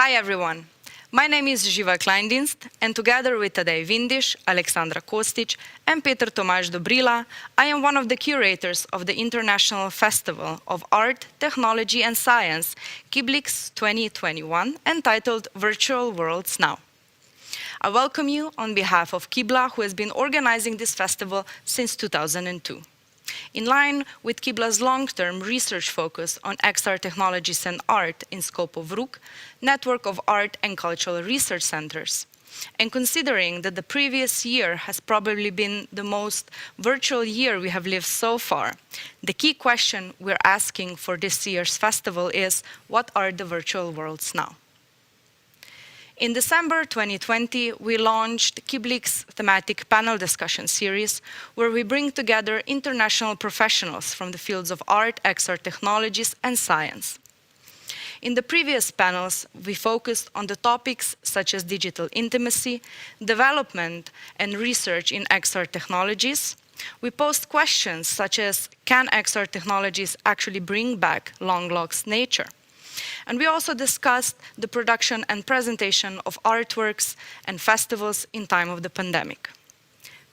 Hi everyone, my name is Živa Kleindienst, and together with Tadej Vindiš, Aleksandra Kostić and Peter Tomaž Dobrila, I am one of the curators of the International Festival of Art, Technology and Science, KIBLIX 2021, entitled Virtual Worlds Now. I welcome you on behalf of KIBLA, who has been organizing this festival since 2002. In line with KIBLA's long-term research focus on XR technologies and art in scope of RUC, Network of Art and Cultural Research Centers, and considering that the previous year has probably been the most virtual year we have lived so far, the key question we're asking for this year's festival is, what are the virtual worlds now? In December 2020, we launched KIBLIX thematic panel discussion series, where we bring together international professionals from the fields of art, XR technologies, and science. In the previous panels, we focused on the topics such as digital intimacy, development and research in XR technologies. We posed questions such as, can XR technologies actually bring back long-lost nature? And we also discussed the production and presentation of artworks and festivals in time of the pandemic.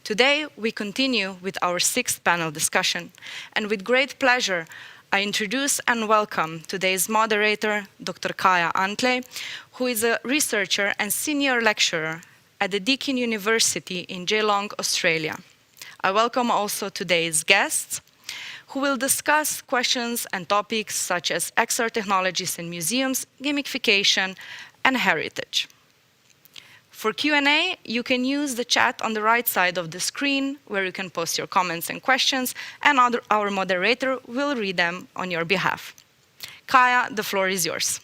Today, we continue with our sixth panel discussion, and with great pleasure, I introduce and welcome today's moderator, Dr. Kaja Antlej, who is a researcher and senior lecturer at the Deakin University in Geelong, Australia. I welcome also today's guests, who will discuss questions and topics such as XR technologies in museums, gamification, and heritage. For Q&A, you can use the chat on the right side of the screen, where you can post your comments and questions, and our moderator will read them on your behalf. Kaja, the floor is yours.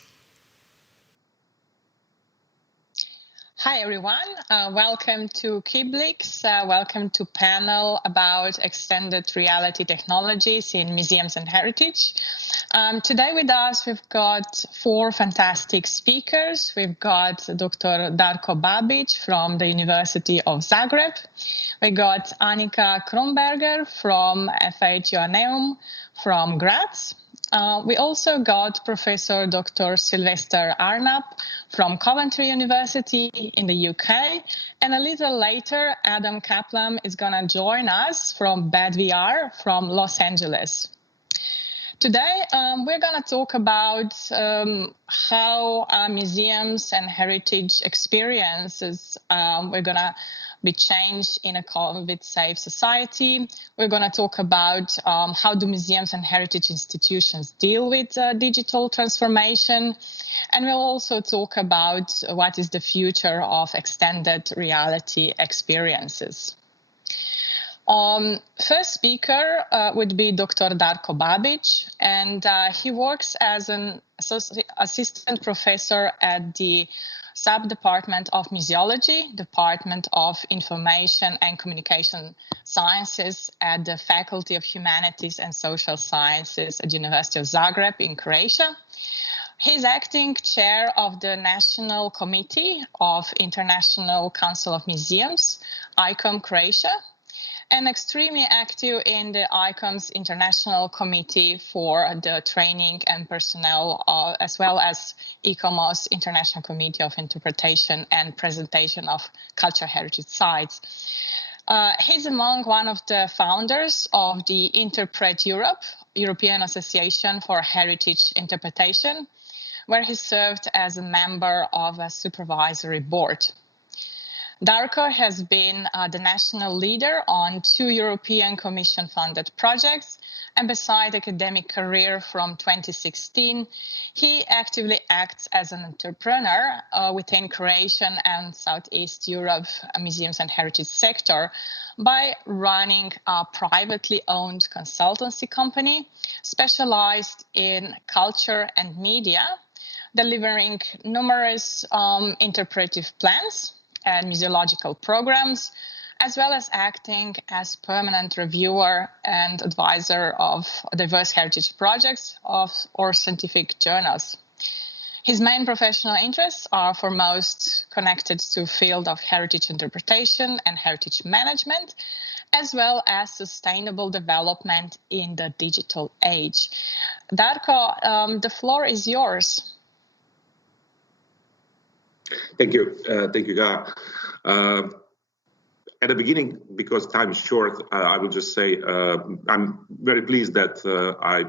Hi everyone, welcome to KIBLIX, welcome to panel about extended reality technologies in museums and heritage. Today with us we've got four fantastic speakers. We've got Dr. Darko Babić from the University of Zagreb. We got Anika Kronberger from FH Joanneum from Graz. We also got Professor Dr. Sylvester Arnab from Coventry University in the UK. And a little later, Adam Kaplan is going to join us from BadVR from Los Angeles. Today, we're going to talk about how museums and heritage experiences we're going to be changed in a COVID-safe society. We're going to talk about how do museums and heritage institutions deal with digital transformation. And we'll also talk about what is the future of extended reality experiences. First speaker would be Dr. Darko Babić, and he works as an assistant professor at the Sub-Department of Museology, Department of Information and Communication Sciences at the Faculty of Humanities and Social Sciences at the University of Zagreb in Croatia. He's acting chair of the National Committee of International Council of Museums, ICOM Croatia, and extremely active in the ICOM's International Committee for the Training and Personnel, as well as ICOMOS International Committee of Interpretation and Presentation of Cultural Heritage Sites. He's among one of the founders of the Interpret Europe, European Association for Heritage Interpretation, where he served as a member of a supervisory board. Darko has been the national leader on 2 European Commission-funded projects, and beside academic career from 2016, he actively acts as an entrepreneur within Croatian and Southeast Europe museums and heritage sector by running a privately owned consultancy company specialized in culture and media, delivering numerous interpretive plans and museological programs, as well as acting as permanent reviewer and advisor of diverse heritage projects or scientific journals. His main professional interests are foremost connected to the field of heritage interpretation and heritage management, as well as sustainable development in the digital age. Darko, the floor is yours. Thank you, Kaja. At the beginning, because time is short, I will just say I'm very pleased that I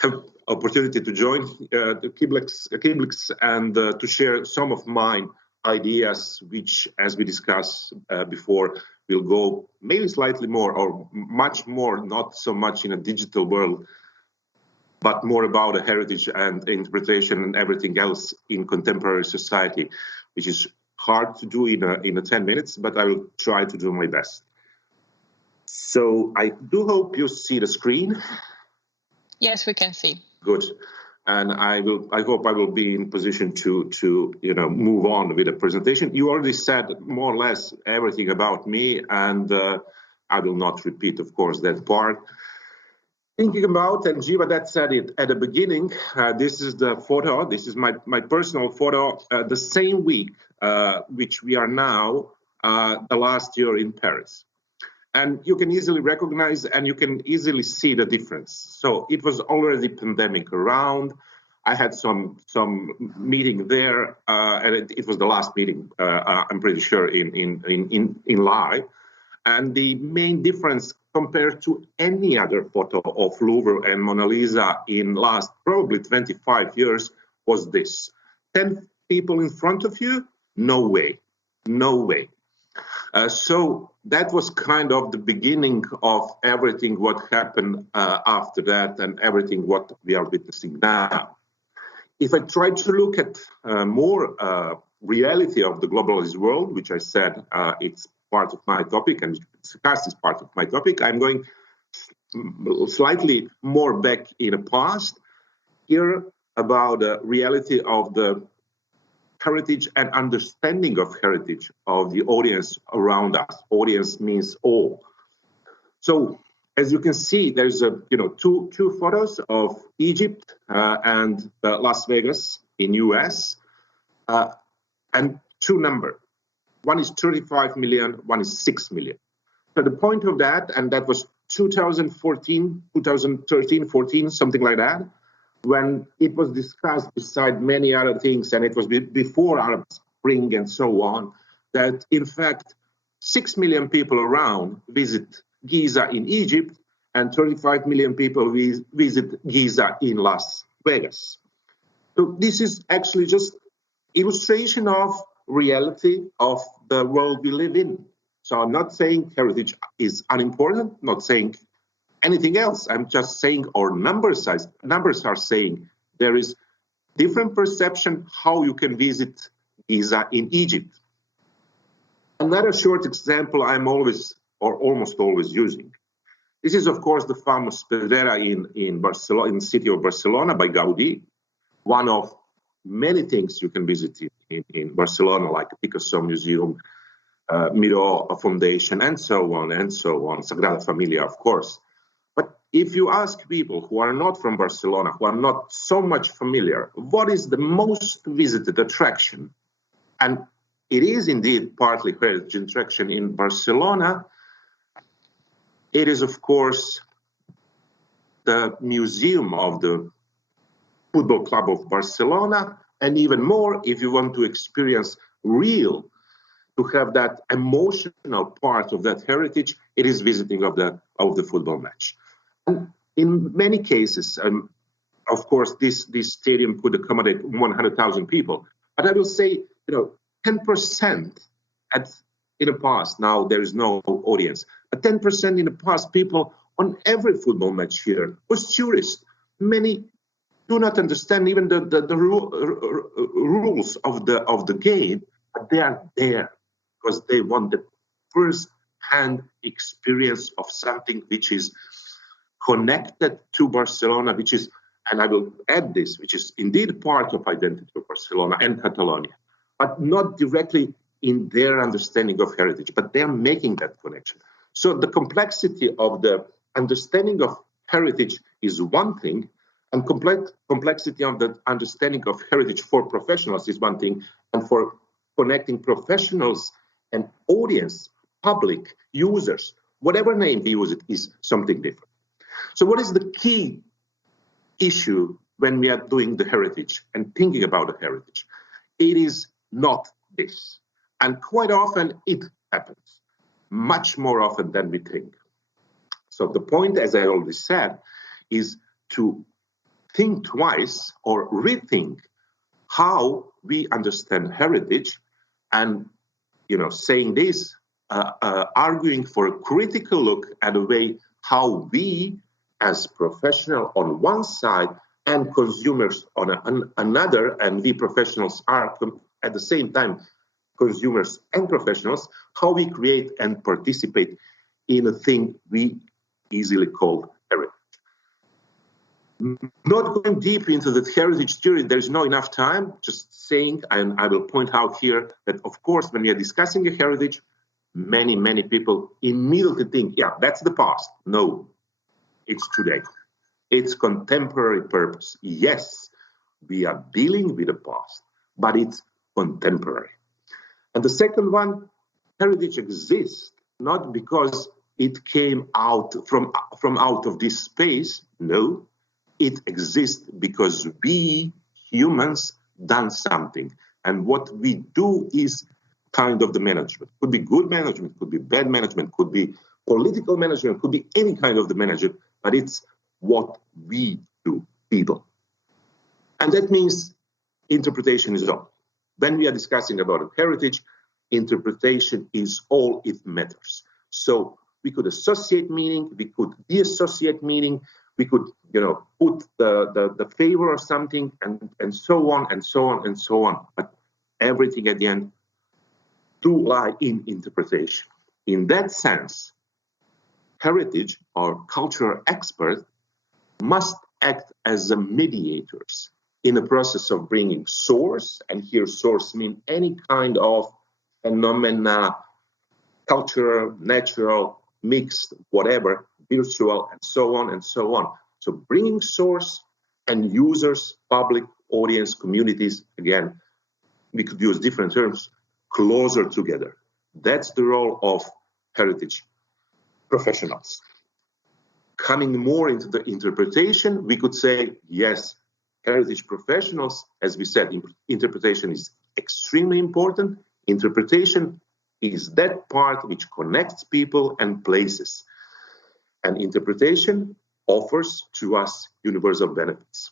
have opportunity to join the KIBLIX and to share some of my ideas, which, as we discussed before, will go maybe slightly more or much more, not so much in a digital world, but more about a heritage and interpretation and everything else in contemporary society, which is hard to do in 10 minutes, but I will try to do my best. So I do hope you see the screen. Yes, we can see. Good. And I hope I will be in position to move on with the presentation. You already said more or less everything about me, and I will not repeat, of course, that part. Thinking about, and Jiva that said it at the beginning, this is the photo, this is my personal photo, the same week which we are now, the last year in Paris. And you can easily recognize and you can easily see the difference. So it was already pandemic around. I had some meeting there, and it was the last meeting, I'm pretty sure, in live. And the main difference compared to any other photo of Louvre and Mona Lisa in last probably 25 years was this. 10 people in front of you? No way, no way. So that was kind of the beginning of everything what happened after that and everything what we are witnessing now. If I try to look at more reality of the globalized world, which I said it's part of my topic and discuss is part of my topic, I'm going slightly more back in the past here about the reality of the heritage and understanding of heritage of the audience around us. Audience means all. So as you can see, there's two photos of Egypt and Las Vegas in US, and two numbers. One is 35 million, one is 6 million. So the point of that, and that was 2013, 14, something like that, when it was discussed beside many other things, and it was before Arab Spring and so on, that in fact 6 million people around visit Giza in Egypt and 35 million people visit Giza in Las Vegas. So this is actually just illustration of reality of the world we live in. So I'm not saying heritage is unimportant, not saying anything else. I'm just saying our numbers are saying there is different perception how you can visit Giza in Egypt. Another short example I'm always or almost always using. This is of course the famous Pedrera in Barcelona, in the city of Barcelona by Gaudi, one of many things you can visit in Barcelona, like Picasso Museum, Miró Foundation, and so on, Sagrada Familia, of course. But if you ask people who are not from Barcelona, who are not so much familiar, what is the most visited attraction? And it is indeed partly heritage attraction in Barcelona. It is, of course, the museum of the Football Club of Barcelona, and even more, if you want to experience real, to have that emotional part of that heritage, it is visiting of the football match. And in many cases, of course, this stadium could accommodate 100,000 people. But I will say, 10% in the past. Now there is no audience. But 10% in the past, people on every football match here was tourists. Many do not understand even the rules of the game, but they are there because they want the first-hand experience of something which is connected to Barcelona, which is, and I will add this, which is indeed part of identity of Barcelona and Catalonia, but not directly in their understanding of heritage, but they're making that connection. So the complexity of the understanding of heritage is one thing, and complexity of the understanding of heritage for professionals is one thing, and for connecting professionals and audience, public, users, whatever name we use it, is something different. So what is the key issue when we are doing the heritage and thinking about the heritage? It is not this. And quite often it happens, much more often than we think. So the point, as I already said, is to think twice or rethink how we understand heritage, and saying this, arguing for a critical look at the way how we as professionals on one side and consumers on another, and we professionals are at the same time consumers and professionals, how we create and participate in a thing we easily call heritage. Not going deep into the heritage theory, there's not enough time, just saying, and I will point out here that, of course, when we are discussing a heritage, many people immediately think, yeah, that's the past. No, it's today. It's contemporary purpose. Yes, we are dealing with the past, but it's contemporary. And the second one, heritage exists not because it came out from out of this space. No, it exists because we humans done something. And what we do is kind of the management. Could be good management, could be bad management, could be political management, could be any kind of the management, but it's what we do, people. And that means interpretation is all. When we are discussing about heritage, interpretation is all it matters. So we could associate meaning, we could de-associate meaning, we could, put the favor of something, and so on and so on and so on. But everything at the end do lie in interpretation. In that sense, heritage or cultural experts must act as mediators in the process of bringing source, and here source means any kind of phenomena, cultural, natural, mixed, whatever, virtual, and so on and so on. So bringing source and users, public, audience, communities, again, we could use different terms, closer together. That's the role of heritage professionals. Coming more into the interpretation, we could say, yes, heritage professionals, as we said, interpretation is extremely important. Interpretation is that part which connects people and places. And interpretation offers to us universal benefits.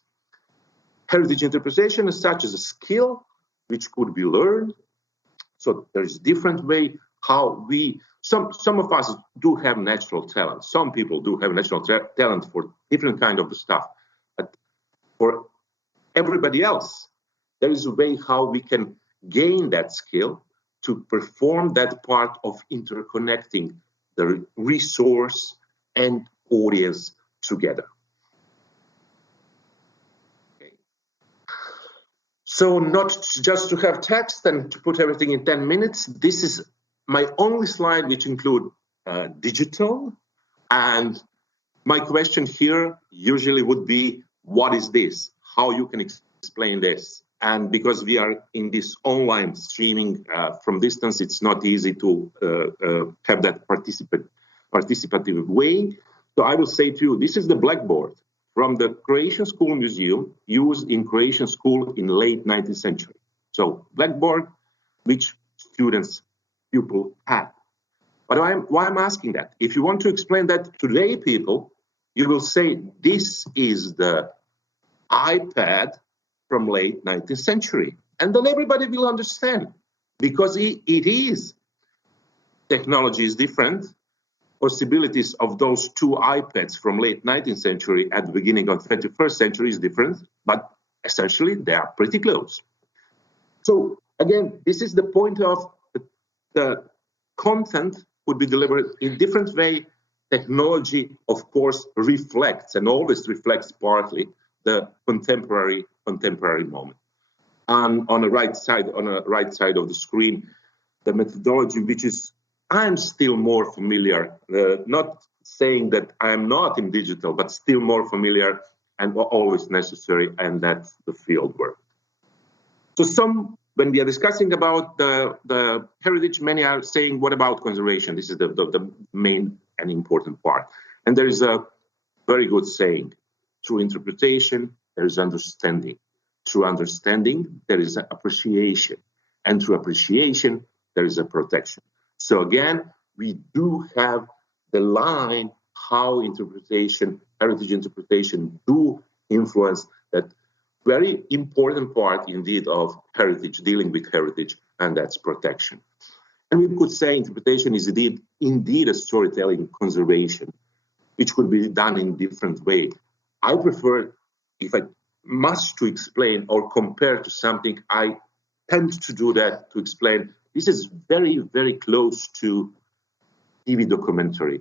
Heritage interpretation is such as a skill which could be learned. So there's different way how we, some of us do have natural talent. Some people do have natural talent for different kind of stuff. But for everybody else, there is a way how we can gain that skill to perform that part of interconnecting the resource and audience together. Okay. So not just to have text and to put everything in 10 minutes, this is my only slide which include digital. And my question here usually would be, what is this? How you can explain this? And because we are in this online streaming from distance, it's not easy to have that participative way. So I will say to you, this is the blackboard from the Croatian School Museum used in Croatian school in late 19th century. So blackboard, which students, pupil had. But why I'm asking that? If you want to explain that today, people, you will say this is the iPad from late 19th century. And then everybody will understand, because it is. Technology is different. Possibilities of those two iPads from late 19th century at the beginning of the 21st century is different, but essentially they are pretty close. So again, this is the point of the content would be delivered in different way. Technology, of course, reflects and always reflects partly the contemporary moment. And on the right side of the screen, the methodology, which is I'm still more familiar, not saying that I'm not in digital, but still more familiar and always necessary, and that's the field work. So when we are discussing about the heritage, many are saying, what about conservation? This is the main and important part. And there is a very good saying, through interpretation, there is understanding. Through understanding, there is appreciation. And through appreciation, there is a protection. So again, we do have the line how interpretation, heritage interpretation do influence that very important part indeed of heritage, dealing with heritage, and that's protection. And we could say interpretation is indeed a storytelling conservation, which could be done in different way. I prefer, if I must to explain or compare to something, I tend to do that to explain. This is very, very close to TV documentary.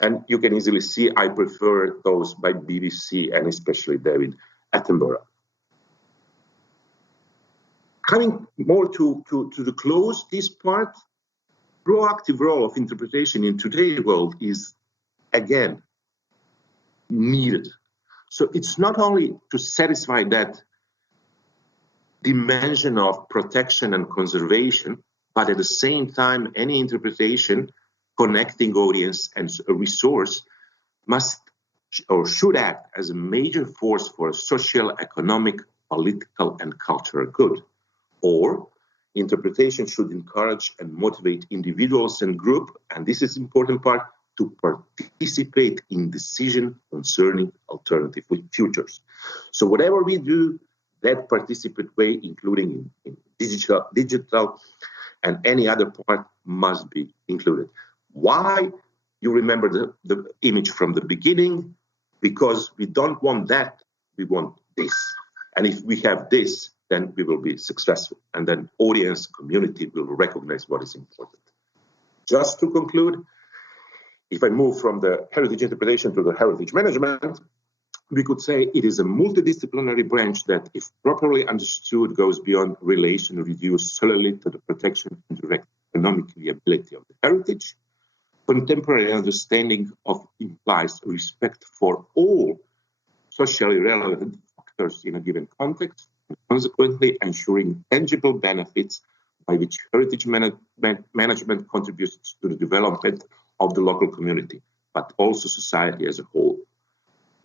And you can easily see I prefer those by BBC and especially David Attenborough. Coming more to the close, this part, proactive role of interpretation in today's world is, again, needed. So it's not only to satisfy that dimension of protection and conservation, but at the same time, any interpretation connecting audience and a resource must or should act as a major force for social, economic, political, and cultural good. Or interpretation should encourage and motivate individuals and groups, and this is important part, to participate in decision concerning alternative futures. So whatever we do, that participate way, including in digital and any other part, must be included. Why? You remember the image from the beginning, because we don't want that, we want this. And if we have this, then we will be successful. And then audience, community will recognize what is important. Just to conclude, if I move from the heritage interpretation to the heritage management, we could say it is a multidisciplinary branch that, if properly understood, goes beyond relation reduced solely to the protection and direct economic viability of the heritage. Contemporary understanding of implies respect for all socially relevant factors in a given context, and consequently ensuring tangible benefits by which heritage management contributes to the development of the local community, but also society as a whole.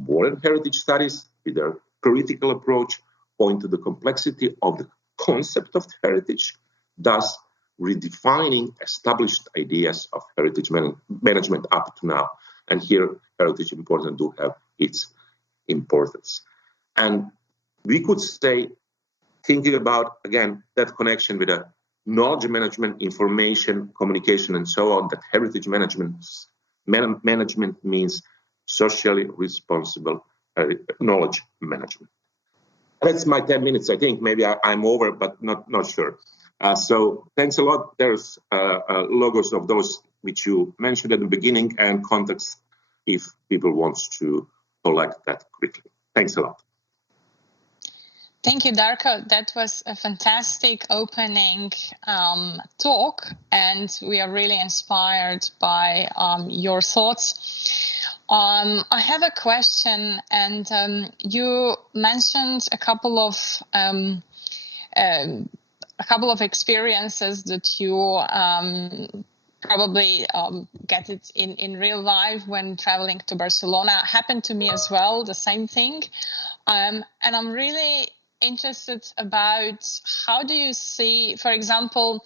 Modern heritage studies, with their critical approach, point to the complexity of the concept of heritage, thus redefining established ideas of heritage management up to now. And here, heritage important do have its importance. And we could say, thinking about, again, that connection with a knowledge management, information, communication, and so on, that heritage management means socially responsible knowledge management. That's my 10 minutes, I think. Maybe I'm over, but not sure. So thanks a lot. There's logos of those which you mentioned at the beginning and contacts if people want to collect that quickly. Thanks a lot. Thank you, Darko. That was a fantastic opening talk, and we are really inspired by your thoughts. I have a question, and you mentioned a couple of experiences that you probably get it in real life when traveling to Barcelona. Happened to me as well, the same thing, and I'm really interested about how do you see, for example,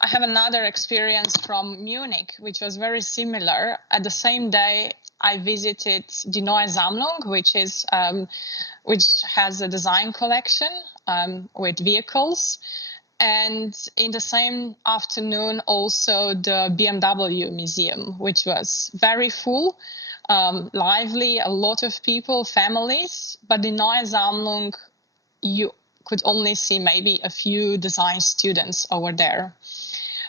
I have another experience from Munich, which was very similar. At the same day, I visited Die Neue Sammlung, which has a design collection with vehicles. And in the same afternoon, also the BMW museum, which was very full, lively, a lot of people, families. But the Neue Sammlung, you could only see maybe a few design students over there.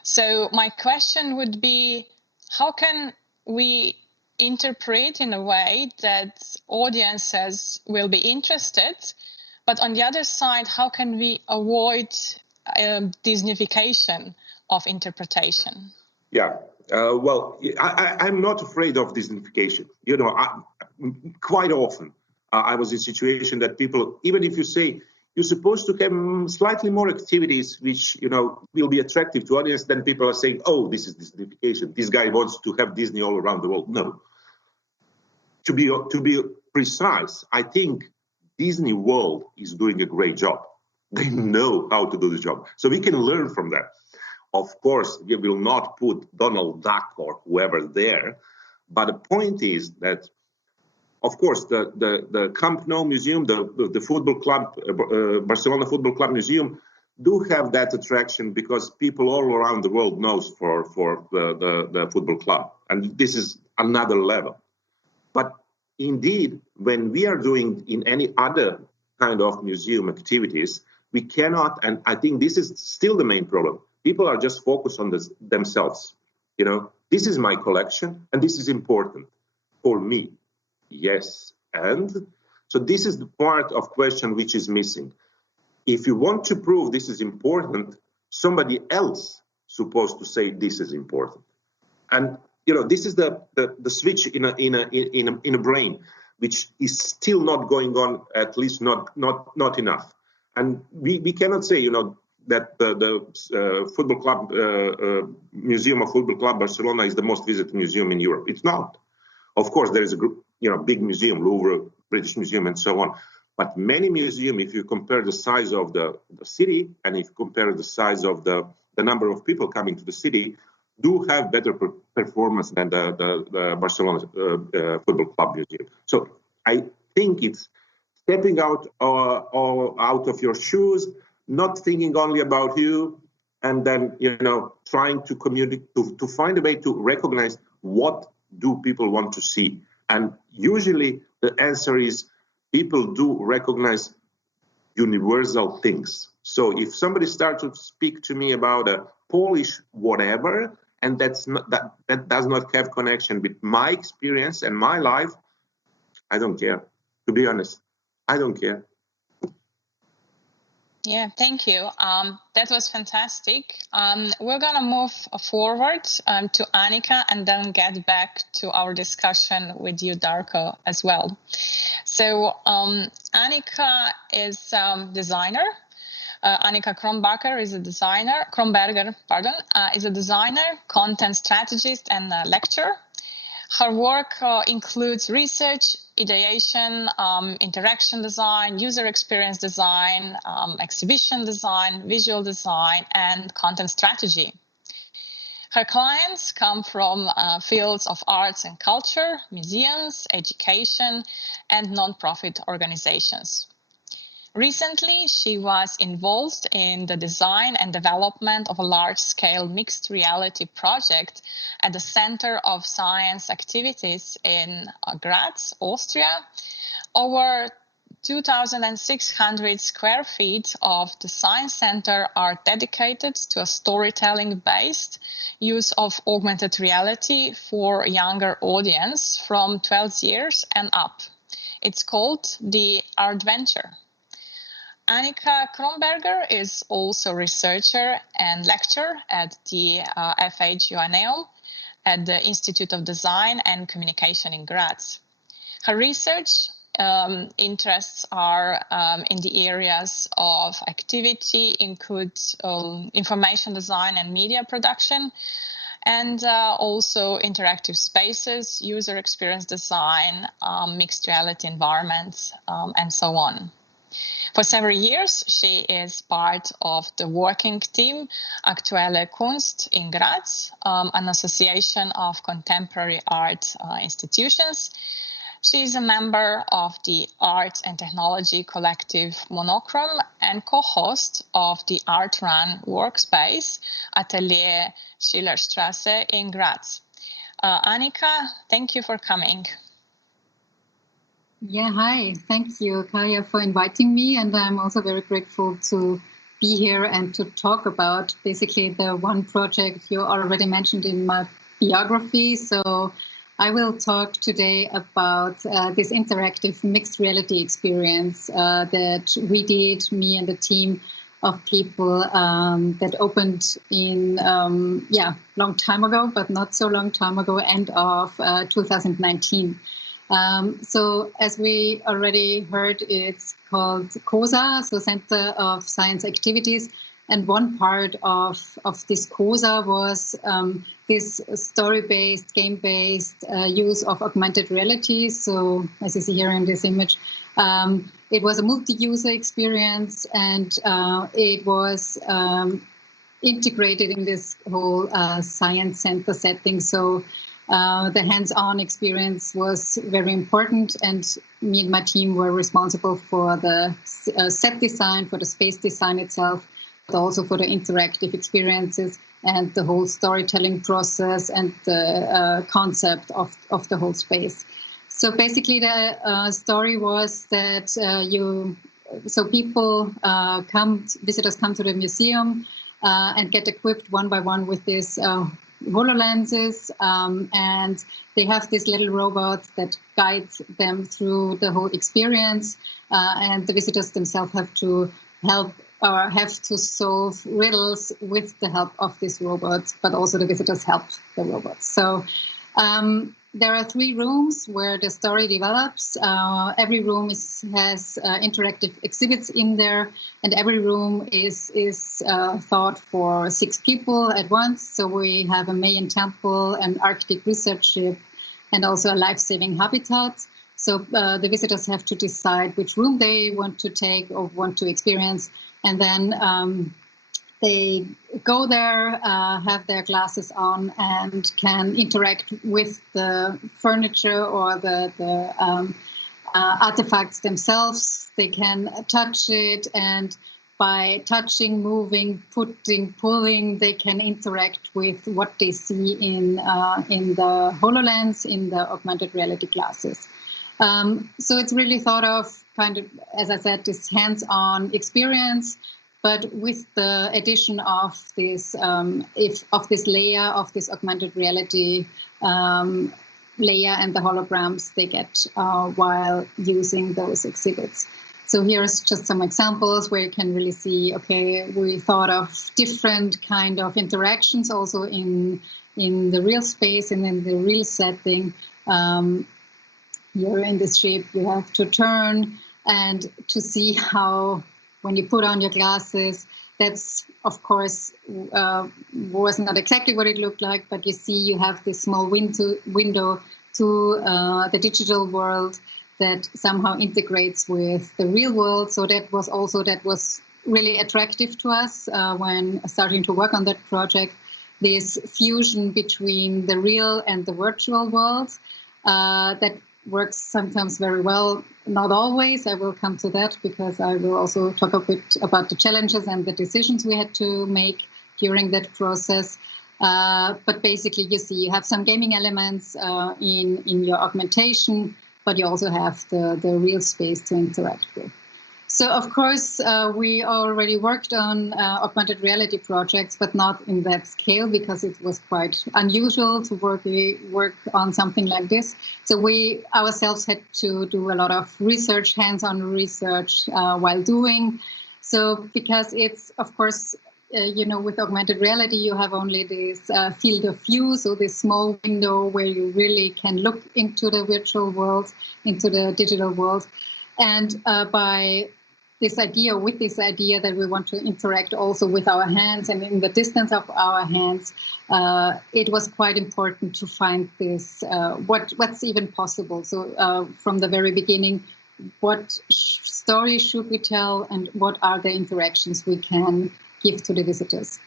So my question would be, how can we interpret in a way that audiences will be interested, but on the other side, how can we avoid Disneyfication of interpretation? Yeah, well, I'm not afraid of Disneyfication. You know, quite often I was in a situation that people, even if you say you're supposed to have slightly more activities which, you know, will be attractive to audience, then people are saying, oh, this is Disneyfication. This guy wants to have Disney all around the world. No. To be precise, I think Disney World is doing a great job. They know how to do the job. So we can learn from that. Of course, we will not put Donald Duck or whoever there, but the point is that, of course, the Camp Nou Museum, the football club, Barcelona Football Club Museum, do have that attraction because people all around the world knows for the football club, and this is another level. But indeed, when we are doing in any other kind of museum activities, we cannot, and I think this is still the main problem. People are just focused on themselves. You know, this is my collection, and this is important for me. Yes, and so this is the part of question which is missing. If you want to prove this is important, somebody else supposed to say this is important. And you know, this is the switch in a brain, which is still not going on, at least not enough. And we cannot say, you know, that the football club Museum of Football Club Barcelona is the most visited museum in Europe. It's not. Of course, there is a group, you know, big museum, Louvre, British Museum, and so on. But many museums, if you compare the size of the city and if you compare the size of the number of people coming to the city, do have better performance than the Barcelona Football Club Museum. So I think it's stepping out of your shoes, not thinking only about you, and then, you know, trying to communicate, to find a way to recognize what do people want to see. And usually the answer is people do recognize universal things. So if somebody starts to speak to me about a Polish whatever, and that does not have connection with my experience and my life, I don't care. To be honest, I don't care. Yeah, thank you. That was fantastic. We're going to move forward to Anika and then get back to our discussion with you, Darko, as well. So Anika is a designer. Anika Kronberger is a designer. Is a designer, content strategist, and a lecturer. Her work includes research, ideation, interaction design, user experience design, exhibition design, visual design, and content strategy. Her clients come from fields of arts and culture, museums, education, and non-profit organizations. Recently, she was involved in the design and development of a large-scale mixed reality project at the Center of Science Activities in Graz, Austria. Over 2,600 square feet of the Science Center are dedicated to a storytelling-based use of augmented reality for a younger audience from 12 years and up. It's called the Artventure. Anika Kronberger is also a researcher and lecturer at the FH Joanneum at the Institute of Design and Communication in Graz. Her research interests are in the areas of activity, includes information design and media production, and also interactive spaces, user experience design, mixed reality environments, and so on. For several years, she is part of the working team Aktuelle Kunst in Graz, an association of contemporary art institutions. She is a member of the Arts and Technology Collective Monochrome and co-host of the Art Run workspace Atelier Schillerstraße in Graz. Anika, thank you for coming. Yeah, hi. Thank you, Kaja, for inviting me. And I'm also very grateful to be here and to talk about basically the one project you already mentioned in my biography. So I will talk today about this interactive mixed reality experience that we did, me and the team of people that opened in, long time ago, but not so long time ago, end of 2019. So as we already heard, it's called COSA, so Center of Science Activities, And one part of this COSA was this story-based, game-based use of augmented reality. So as you see here in this image, it was a multi-user experience, and it was integrated in this whole science center setting. So the hands-on experience was very important, and me and my team were responsible for the set design, for the space design itself, but also for the interactive experiences and the whole storytelling process and the concept of the whole space. So basically the story was that visitors come to the museum and get equipped one by one with this HoloLenses, and they have these little robots that guide them through the whole experience, and the visitors themselves have to help or have to solve riddles with the help of these robots, but also the visitors help the robots. So there are 3 rooms where the story develops. Every room has interactive exhibits in there, and every room is thought for 6 people at once. So we have a Mayan temple, an Arctic research ship, and also a life-saving habitat. So the visitors have to decide which room they want to take or want to experience, and then they go there, have their glasses on, and can interact with the furniture or the artifacts themselves. They can touch it, and by touching, moving, pulling, they can interact with what they see in the HoloLens, in the augmented reality glasses. So it's really thought of kind of, as I said, this hands-on experience, but with the addition of this layer of this augmented reality layer and the holograms they get while using those exhibits. So here's just some examples where you can really see, okay, we thought of different kind of interactions also in the real space and in the real setting. Here in this ship, you have to turn and to see how, when you put on your glasses, that's, of course, was not exactly what it looked like, but you see you have this small window to the digital world that somehow integrates with the real world. So that was really attractive to us when starting to work on that project, this fusion between the real and the virtual world that works sometimes very well, not always. I will come to that because I will also talk a bit about the challenges and the decisions we had to make during that process. But basically, you see, you have some gaming elements in your augmentation, but you also have the real space to interact with. So, of course, we already worked on augmented reality projects, but not in that scale because it was quite unusual to work on something like this. So we ourselves had to do a lot of research, hands-on research while doing. So because it's, of course, with augmented reality, you have only this field of view, so this small window where you really can look into the virtual world, into the digital world. And with this idea that we want to interact also with our hands and in the distance of our hands, it was quite important to find this, what's even possible. So from the very beginning, what story should we tell and what are the interactions we can give to the visitors?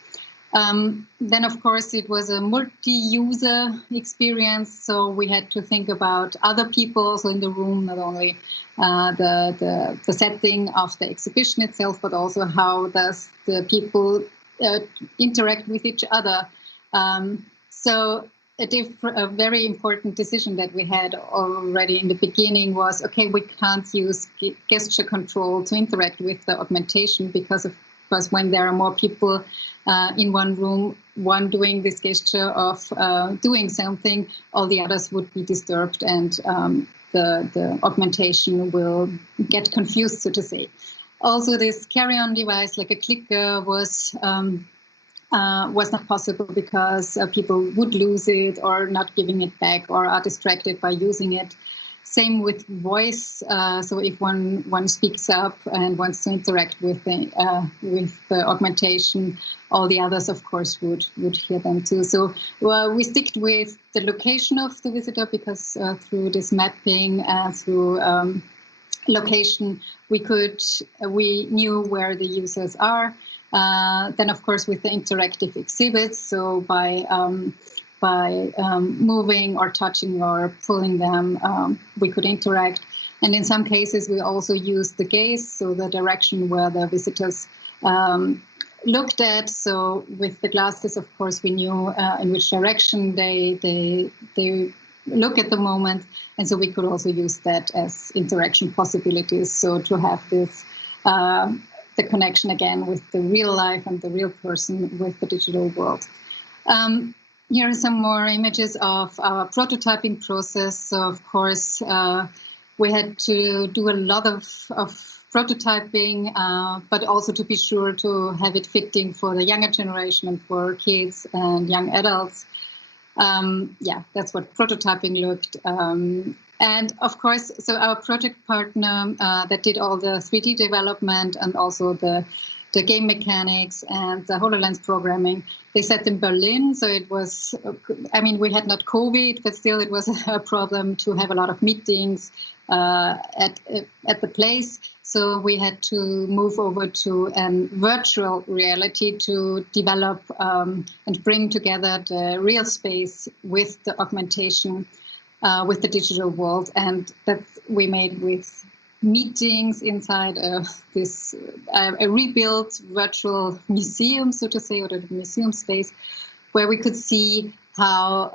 Then, of course, it was a multi-user experience, so we had to think about other people also in the room, not only the setting of the exhibition itself, but also how does the people interact with each other. So a very important decision that we had already in the beginning was, okay, we can't use gesture control to interact with the augmentation because when there are more people in one room, one doing this gesture of doing something, all the others would be disturbed and the augmentation will get confused, so to say. Also, this carry-on device, like a clicker, was not possible because people would lose it or not giving it back or are distracted by using it. Same with voice. So if one speaks up and wants to interact with the augmentation, all the others, of course, would hear them too. So we stick with the location of the visitor because through this mapping, through location, we knew where the users are. Then, of course, with the interactive exhibits, so by moving or touching or pulling them, we could interact. And in some cases, we also used the gaze, so the direction where the visitors looked at. So with the glasses, of course, we knew in which direction they look at the moment. And so we could also use that as interaction possibilities. So to have this, the connection again with the real life and the real person with the digital world. Here are some more images of our prototyping process. So of course, we had to do a lot of prototyping, but also to be sure to have it fitting for the younger generation and for kids and young adults. Yeah, that's what prototyping looked. And of course, so our project partner that did all the 3D development and also the game mechanics and the HoloLens programming, they sat in Berlin. So it was, I mean, we had not COVID, but still it was a problem to have a lot of meetings at the place. So we had to move over to virtual reality to develop and bring together the real space with the augmentation, with the digital world. And that we made with meetings inside this a rebuilt virtual museum, so to say, or the museum space, where we could see how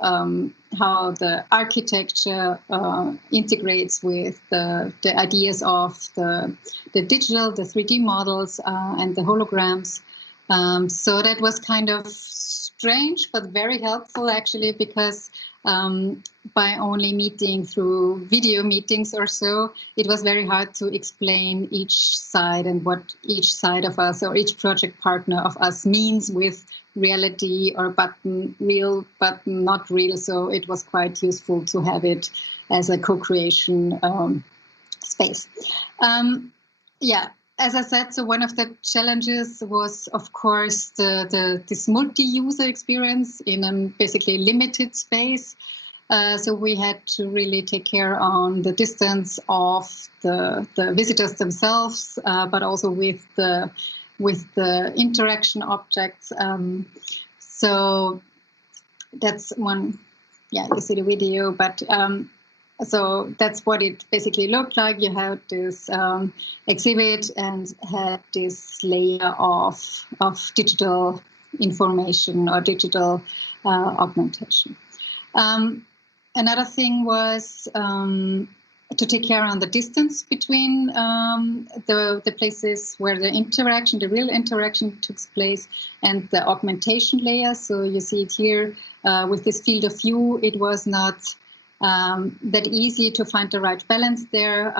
the architecture integrates with the ideas of the digital, the 3D models, and the holograms. So that was kind of strange, but very helpful actually, because by only meeting through video meetings or so, it was very hard to explain each side and what each side of us or each project partner of us means with reality or button, real button, not real. So it was quite useful to have it as a co-creation space. Yeah. As I said, so one of the challenges was, of course, this multi-user experience in a basically limited space. So we had to really take care on the distance of the visitors themselves, but also with the interaction objects. So that's one. Yeah, you see the video, but. So that's what it basically looked like. You had this exhibit and had this layer of digital information or digital augmentation. Another thing was to take care on the distance between the places where the real interaction took place, and the augmentation layer. So you see it here with this field of view. It was not that easy to find the right balance there.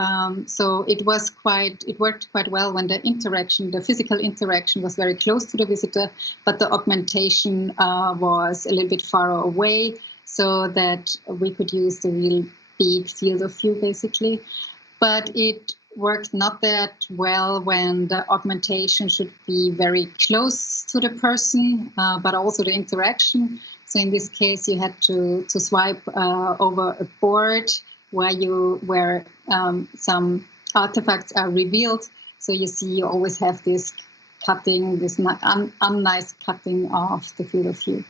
So it worked quite well when the physical interaction was very close to the visitor, but the augmentation was a little bit far away, so that we could use the real big field of view basically. But it worked not that well when the augmentation should be very close to the person, but also the interaction. So in this case, you had to swipe over a board where some artifacts are revealed. So you see, you always have this cutting, this unnice cutting of the field of view.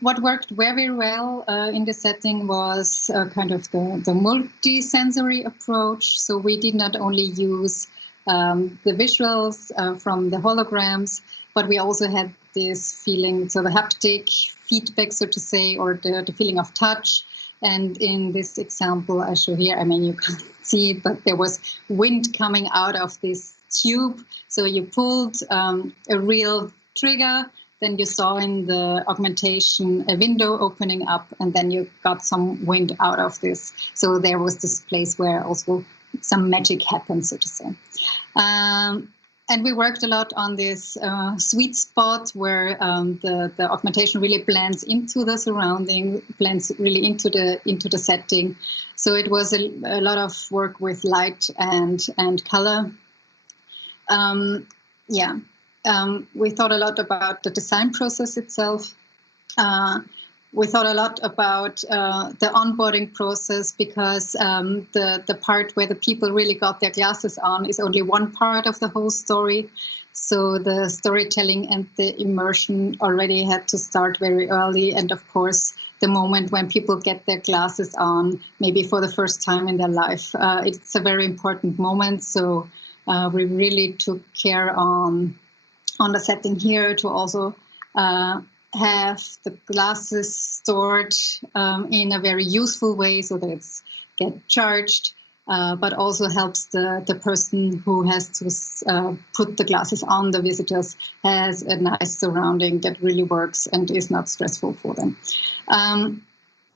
What worked very well in the setting was kind of the multi-sensory approach. So we did not only use the visuals from the holograms, but we also had this feeling, so the haptic feedback, so to say, or the feeling of touch. And in this example I show here, I mean, you can't see it, but there was wind coming out of this tube. So you pulled a real trigger, then you saw in the augmentation a window opening up, and then you got some wind out of this. So there was this place where also some magic happened, so to say. And we worked a lot on this sweet spot where the augmentation really blends into the surrounding, blends really into the setting. So it was a lot of work with light and color. We thought a lot about the design process itself. We thought a lot about the onboarding process, because the part where the people really got their glasses on is only one part of the whole story. So the storytelling and the immersion already had to start very early. And of course, the moment when people get their glasses on, maybe for the first time in their life, it's a very important moment. So we really took care on the setting here to also have the glasses stored in a very useful way so that it's get charged, but also helps the person who has to put the glasses on, the visitors, has a nice surrounding that really works and is not stressful for them.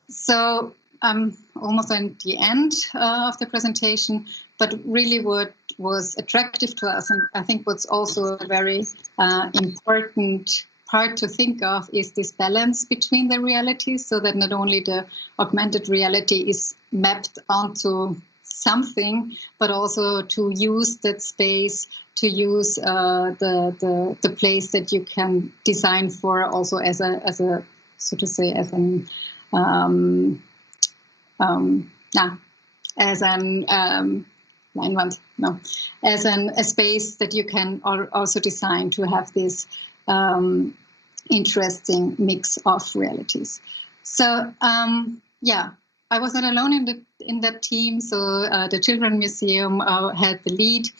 So I'm almost at the end of the presentation, but really what was attractive to us, and I think what's also a very important part to think of, is this balance between the realities, so that not only the augmented reality is mapped onto something, but also to use that space, to use the place that you can design for, also as a so to say, as an a space that you can also design to have this interesting mix of realities. So I was not alone in that team. So the Children's Museum had the lead.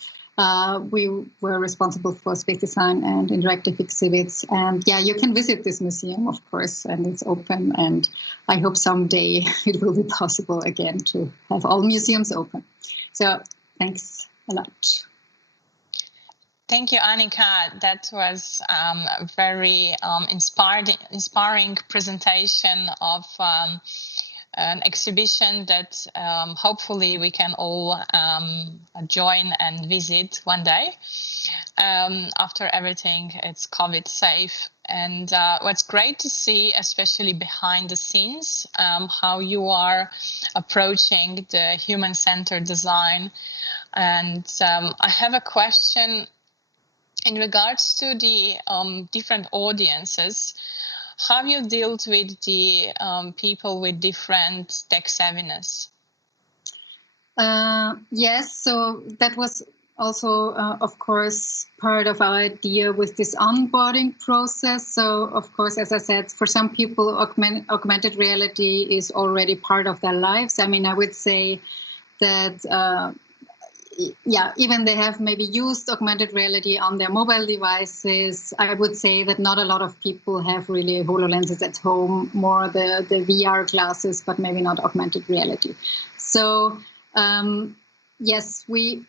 We were responsible for space design and interactive exhibits. And you can visit this museum, of course, and it's open. And I hope someday it will be possible again to have all museums open. So thanks a lot. Thank you, Anika. That was a very inspiring presentation of an exhibition that hopefully we can all join and visit one day after everything is COVID safe. And what's great to see, especially behind the scenes, how you are approaching the human-centered design. And I have a question in regards to the different audiences. How you dealt with the people with different tech savviness? Yes, so that was also, of course, part of our idea with this onboarding process. So, of course, as I said, for some people, augmented reality is already part of their lives. I mean, I would say that even they have maybe used augmented reality on their mobile devices. I would say that not a lot of people have really HoloLenses at home, more the VR glasses, but maybe not augmented reality. So yes, in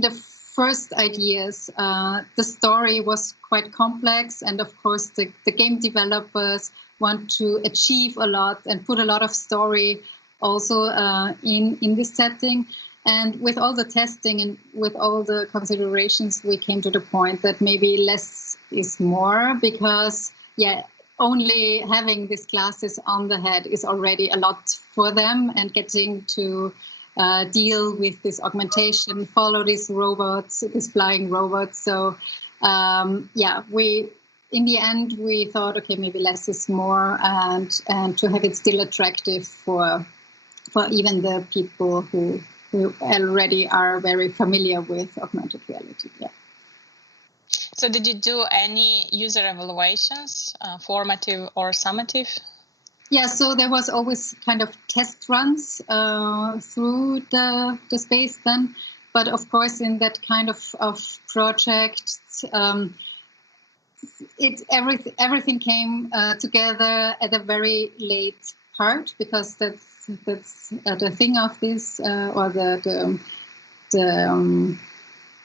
the first ideas, the story was quite complex, and of course the game developers want to achieve a lot and put a lot of story also in this setting. And with all the testing and with all the considerations, we came to the point that maybe less is more, because, only having these glasses on the head is already a lot for them, and getting to deal with this augmentation, follow these robots, these flying robots. So, in the end, we thought, okay, maybe less is more, and to have it still attractive for even the people who already are very familiar with augmented reality. Yeah. So did you do any user evaluations, formative or summative? Yeah, so there was always kind of test runs through the space then. But of course, in that kind of project, everything came together at a very late part, because that's the thing of this, or the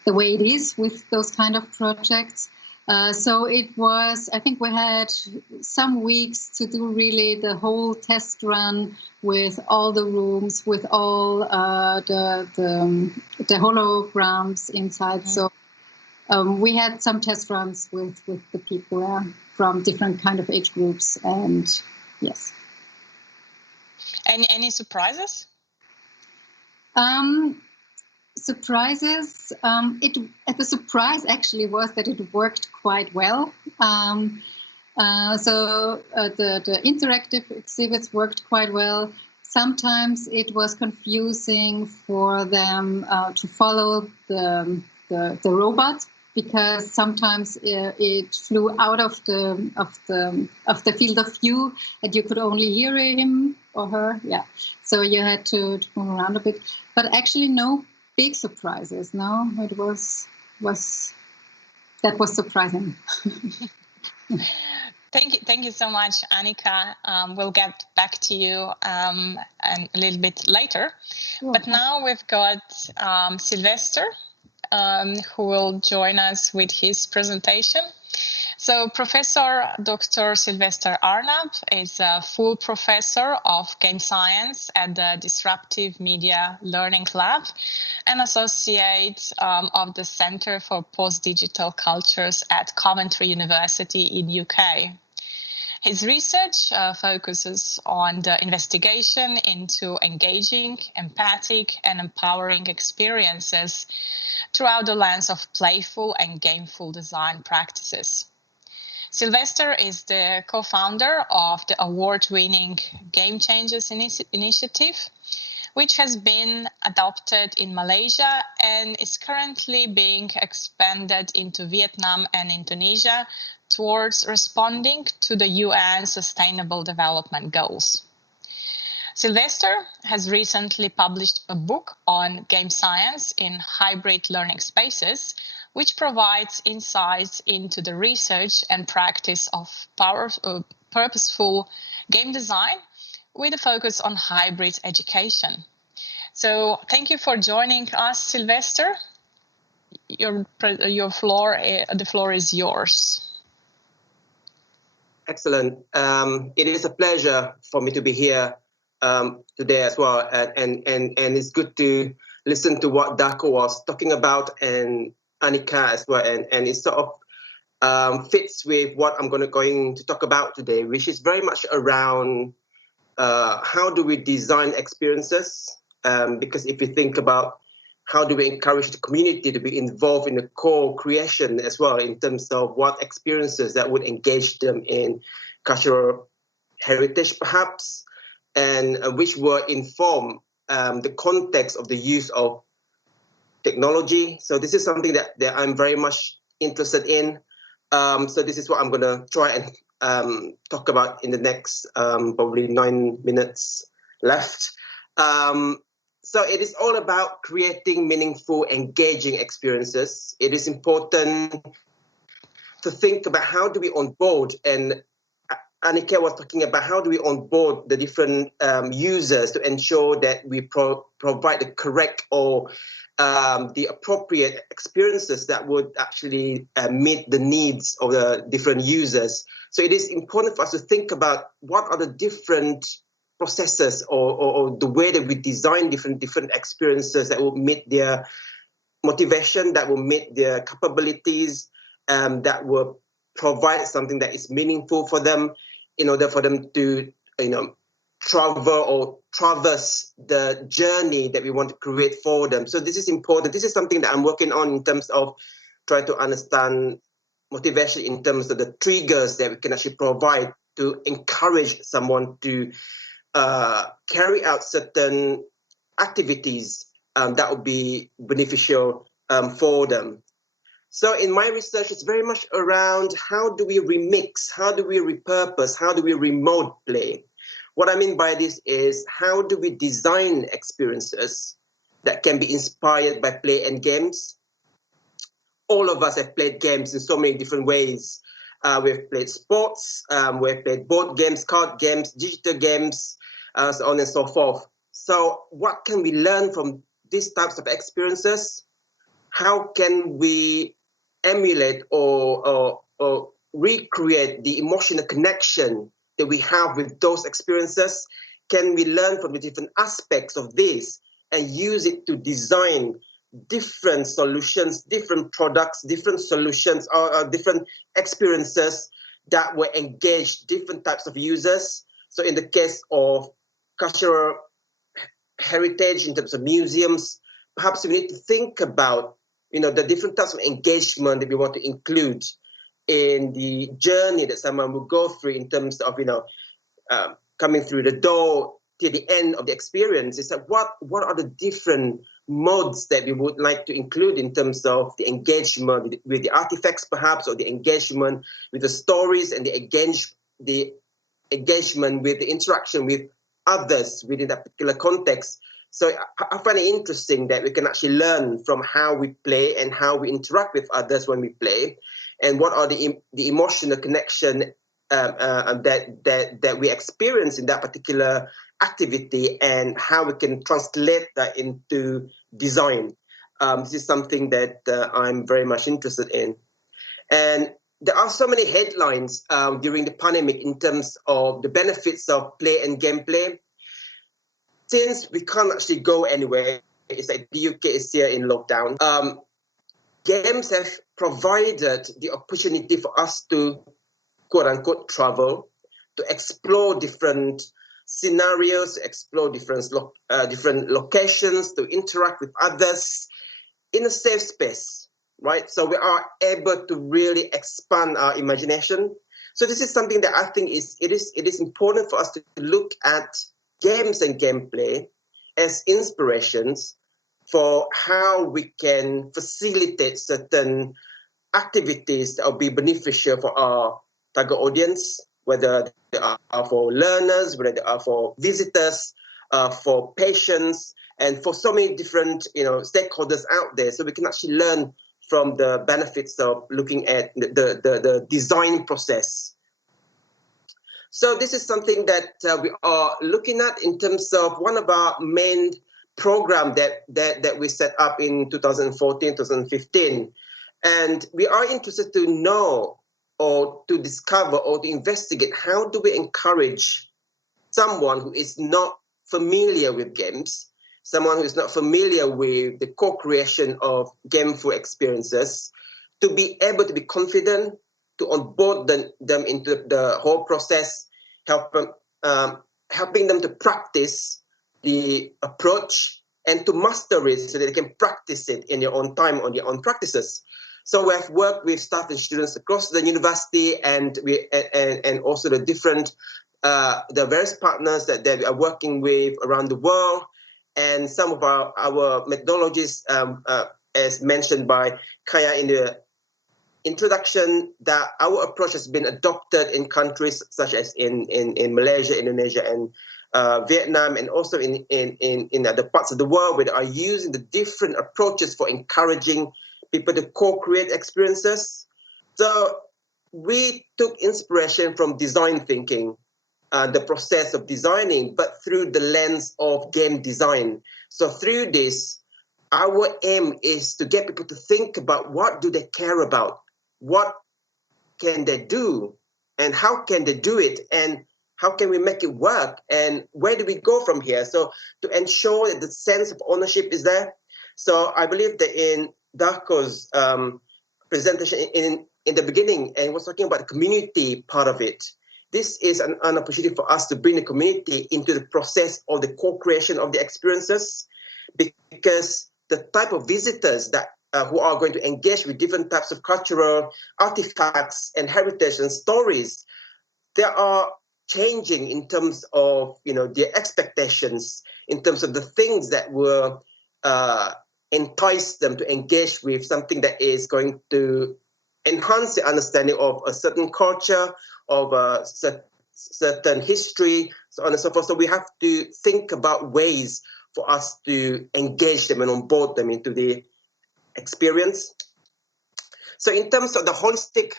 way it is with those kind of projects. So it was, I think we had some weeks to do really the whole test run with all the rooms, with all the holograms inside. So we had some test runs with the people from different kind of age groups, and yes. Any surprises? Surprises. The surprise actually was that it worked quite well. So the interactive exhibits worked quite well. Sometimes it was confusing for them to follow the robot, because sometimes it flew out of the field of view, and you could only hear him or her. Yeah, so you had to move around a bit. But actually, no big surprises. No, it was surprising. Thank you so much, Anika. We'll get back to you and a little bit later. Sure. But now we've got Sylvester, who will join us with his presentation. So Professor Dr. Sylvester Arnab is a full professor of game science at the Disruptive Media Learning Lab and associate of the Center for Post-Digital Cultures at Coventry University in UK. His research focuses on the investigation into engaging, empathic, and empowering experiences throughout the lens of playful and gameful design practices. Sylvester is the co-founder of the award-winning Game Changers Initiative, which has been adopted in Malaysia and is currently being expanded into Vietnam and Indonesia towards responding to the UN Sustainable Development Goals. Sylvester has recently published a book on game science in hybrid learning spaces, which provides insights into the research and practice of purposeful game design with a focus on hybrid education. So thank you for joining us, Sylvester. The floor is yours. Excellent. It is a pleasure for me to be here today as well, and it's good to listen to what Darko was talking about and Anika as well, and it sort of fits with what I'm going to talk about today, which is very much around how do we design experiences, because if you think about how do we encourage the community to be involved in the co-creation as well, in terms of what experiences that would engage them in cultural heritage perhaps, and which will inform the context of the use of technology. So this is something that I'm very much interested in. So this is what I'm going to try and talk about in the next probably 9 minutes left. So it is all about creating meaningful, engaging experiences. It is important to think about how do we onboard, and Anika was talking about how do we onboard the different users to ensure that we provide the correct or the appropriate experiences that would actually meet the needs of the different users. So it is important for us to think about what are the different processes or the way that we design different experiences that will meet their motivation, that will meet their capabilities, that will provide something that is meaningful for them in order for them to, travel or traverse the journey that we want to create for them. So this is important. This is something that I'm working on in terms of trying to understand motivation in terms of the triggers that we can actually provide to encourage someone to carry out certain activities that would be beneficial for them. So in my research, it's very much around how do we remix, how do we repurpose, how do we remote play. What I mean by this is how do we design experiences that can be inspired by play and games. All of us have played games in so many different ways. We've played sports, we've played board games, card games, digital games, so on and so forth. So what can we learn from these types of experiences? How can we emulate or recreate the emotional connection that we have with those experiences? Can we learn from the different aspects of this and use it to design different solutions, different products, different solutions, or different experiences that will engage different types of users? So in the case of cultural heritage, in terms of museums, perhaps we need to think about, the different types of engagement that we want to include in the journey that someone will go through in terms of, coming through the door to the end of the experience. Is that what are the different modes that we would like to include in terms of the engagement with the artifacts, perhaps, or the engagement with the stories, and the engagement with the interaction with others within that particular context. So I find it interesting that we can actually learn from how we play and how we interact with others when we play, and what are the emotional connection that we experience in that particular activity, and how we can translate that into design. This is something that I'm very much interested in. And there are so many headlines during the pandemic in terms of the benefits of play and gameplay. Since we can't actually go anywhere, it's like the UK is here in lockdown, games have provided the opportunity for us to, quote-unquote, travel, to explore different scenarios, explore different locations, to interact with others in a safe space, right? So we are able to really expand our imagination. So this is something that I think it is important for us to look at games and gameplay as inspirations for how we can facilitate certain activities that will be beneficial for our target audience, whether they are for learners, whether they are for visitors, for patients, and for so many different stakeholders out there. So we can actually learn from the benefits of looking at the design process. So this is something that we are looking at in terms of one of our main program that we set up in 2014, 2015. And we are interested to know, or to discover, or to investigate, how do we encourage someone who is not familiar with games, someone who is not familiar with the co-creation of gameful experiences, to be able to be confident, to onboard them into the whole process, helping them to practice the approach and to master it so that they can practice it in their own time, on their own practices. So we have worked with staff and students across the university, and also the different the various partners that we are working with around the world. And some of our methodologies, as mentioned by Kaja in the introduction, that our approach has been adopted in countries such as in Malaysia, Indonesia, and Vietnam, and also in other parts of the world, where they are using the different approaches for encouraging people to co-create experiences. So we took inspiration from design thinking, the process of designing, but through the lens of game design. So through this, our aim is to get people to think about what do they care about, what can they do, and how can they do it, and how can we make it work, and where do we go from here? So to ensure that the sense of ownership is there. So I believe that in Darko's presentation in the beginning, and was talking about the community part of it, this is an opportunity for us to bring the community into the process of the co-creation of the experiences, because the type of visitors that who are going to engage with different types of cultural artifacts and heritage and stories, they are changing in terms of their expectations, in terms of the things that will entice them to engage with something that is going to enhance the understanding of a certain culture, of a certain history, so on and so forth. So we have to think about ways for us to engage them and onboard them into the experience. So in terms of the holistic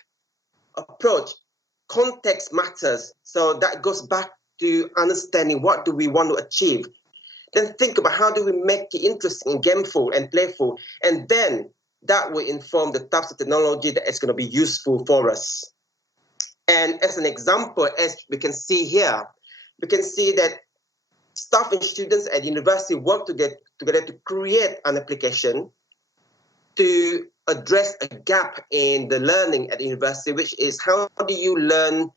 approach, context matters. So that goes back to understanding what do we want to achieve. Then think about how do we make it interesting, gameful, and playful. And then that will inform the types of technology that is going to be useful for us. And as an example, as we can see here, we can see that staff and students at university work together to create an application to address a gap in the learning at university, which is how do you learn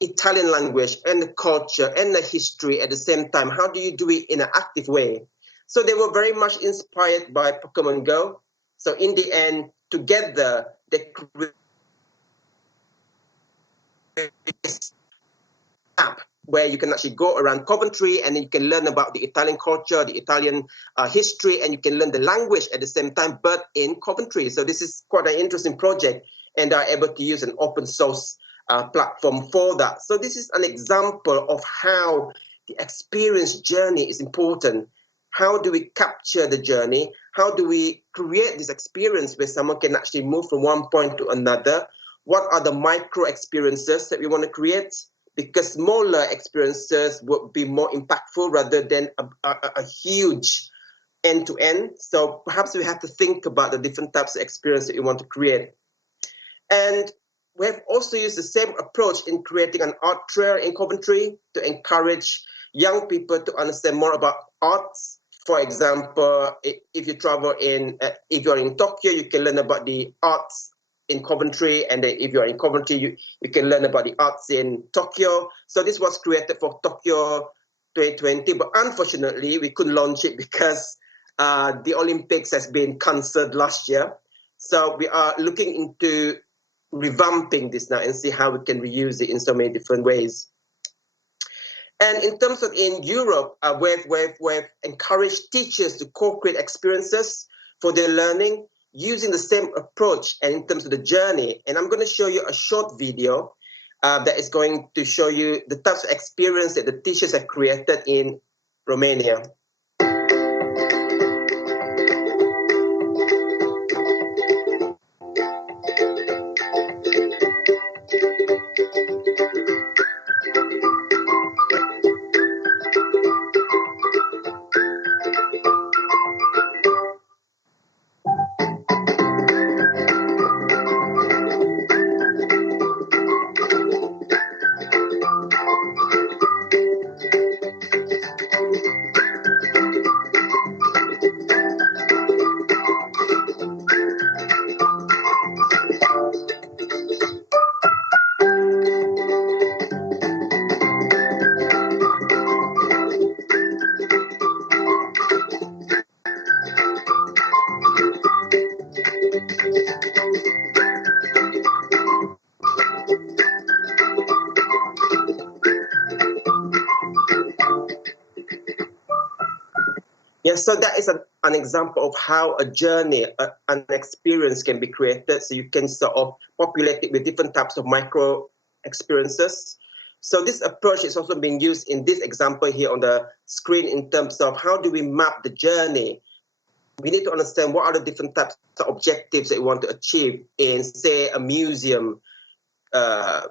Italian language and the culture and the history at the same time? How do you do it in an active way? So they were very much inspired by Pokemon Go. So in the end, together, they created an app where you can actually go around Coventry and then you can learn about the Italian culture, the Italian history, and you can learn the language at the same time, but in Coventry. So this is quite an interesting project, and are able to use an open source platform for that. So this is an example of how the experience journey is important. How do we capture the journey? How do we create this experience where someone can actually move from one point to another? What are the micro experiences that we want to create? Because smaller experiences would be more impactful rather than a huge end-to-end. So perhaps we have to think about the different types of experience that you want to create. And we have also used the same approach in creating an art trail in Coventry to encourage young people to understand more about arts. For example, if you travel if you're in Tokyo, you can learn about the arts in Coventry, and if you're in Coventry, you can learn about the arts in Tokyo. So this was created for Tokyo 2020, but unfortunately, we couldn't launch it because the Olympics has been cancelled last year. So we are looking into revamping this now and see how we can reuse it in so many different ways. And in terms of in Europe, we've encouraged teachers to co-create experiences for their learning using the same approach and in terms of the journey. And I'm going to show you a short video that is going to show you the types of experience that the teachers have created in Romania. Yes, so that is an example of how a journey, an experience can be created. So you can sort of populate it with different types of micro experiences. So this approach is also being used in this example here on the screen in terms of how do we map the journey. We need to understand what are the different types of objectives that we want to achieve in, say, a museum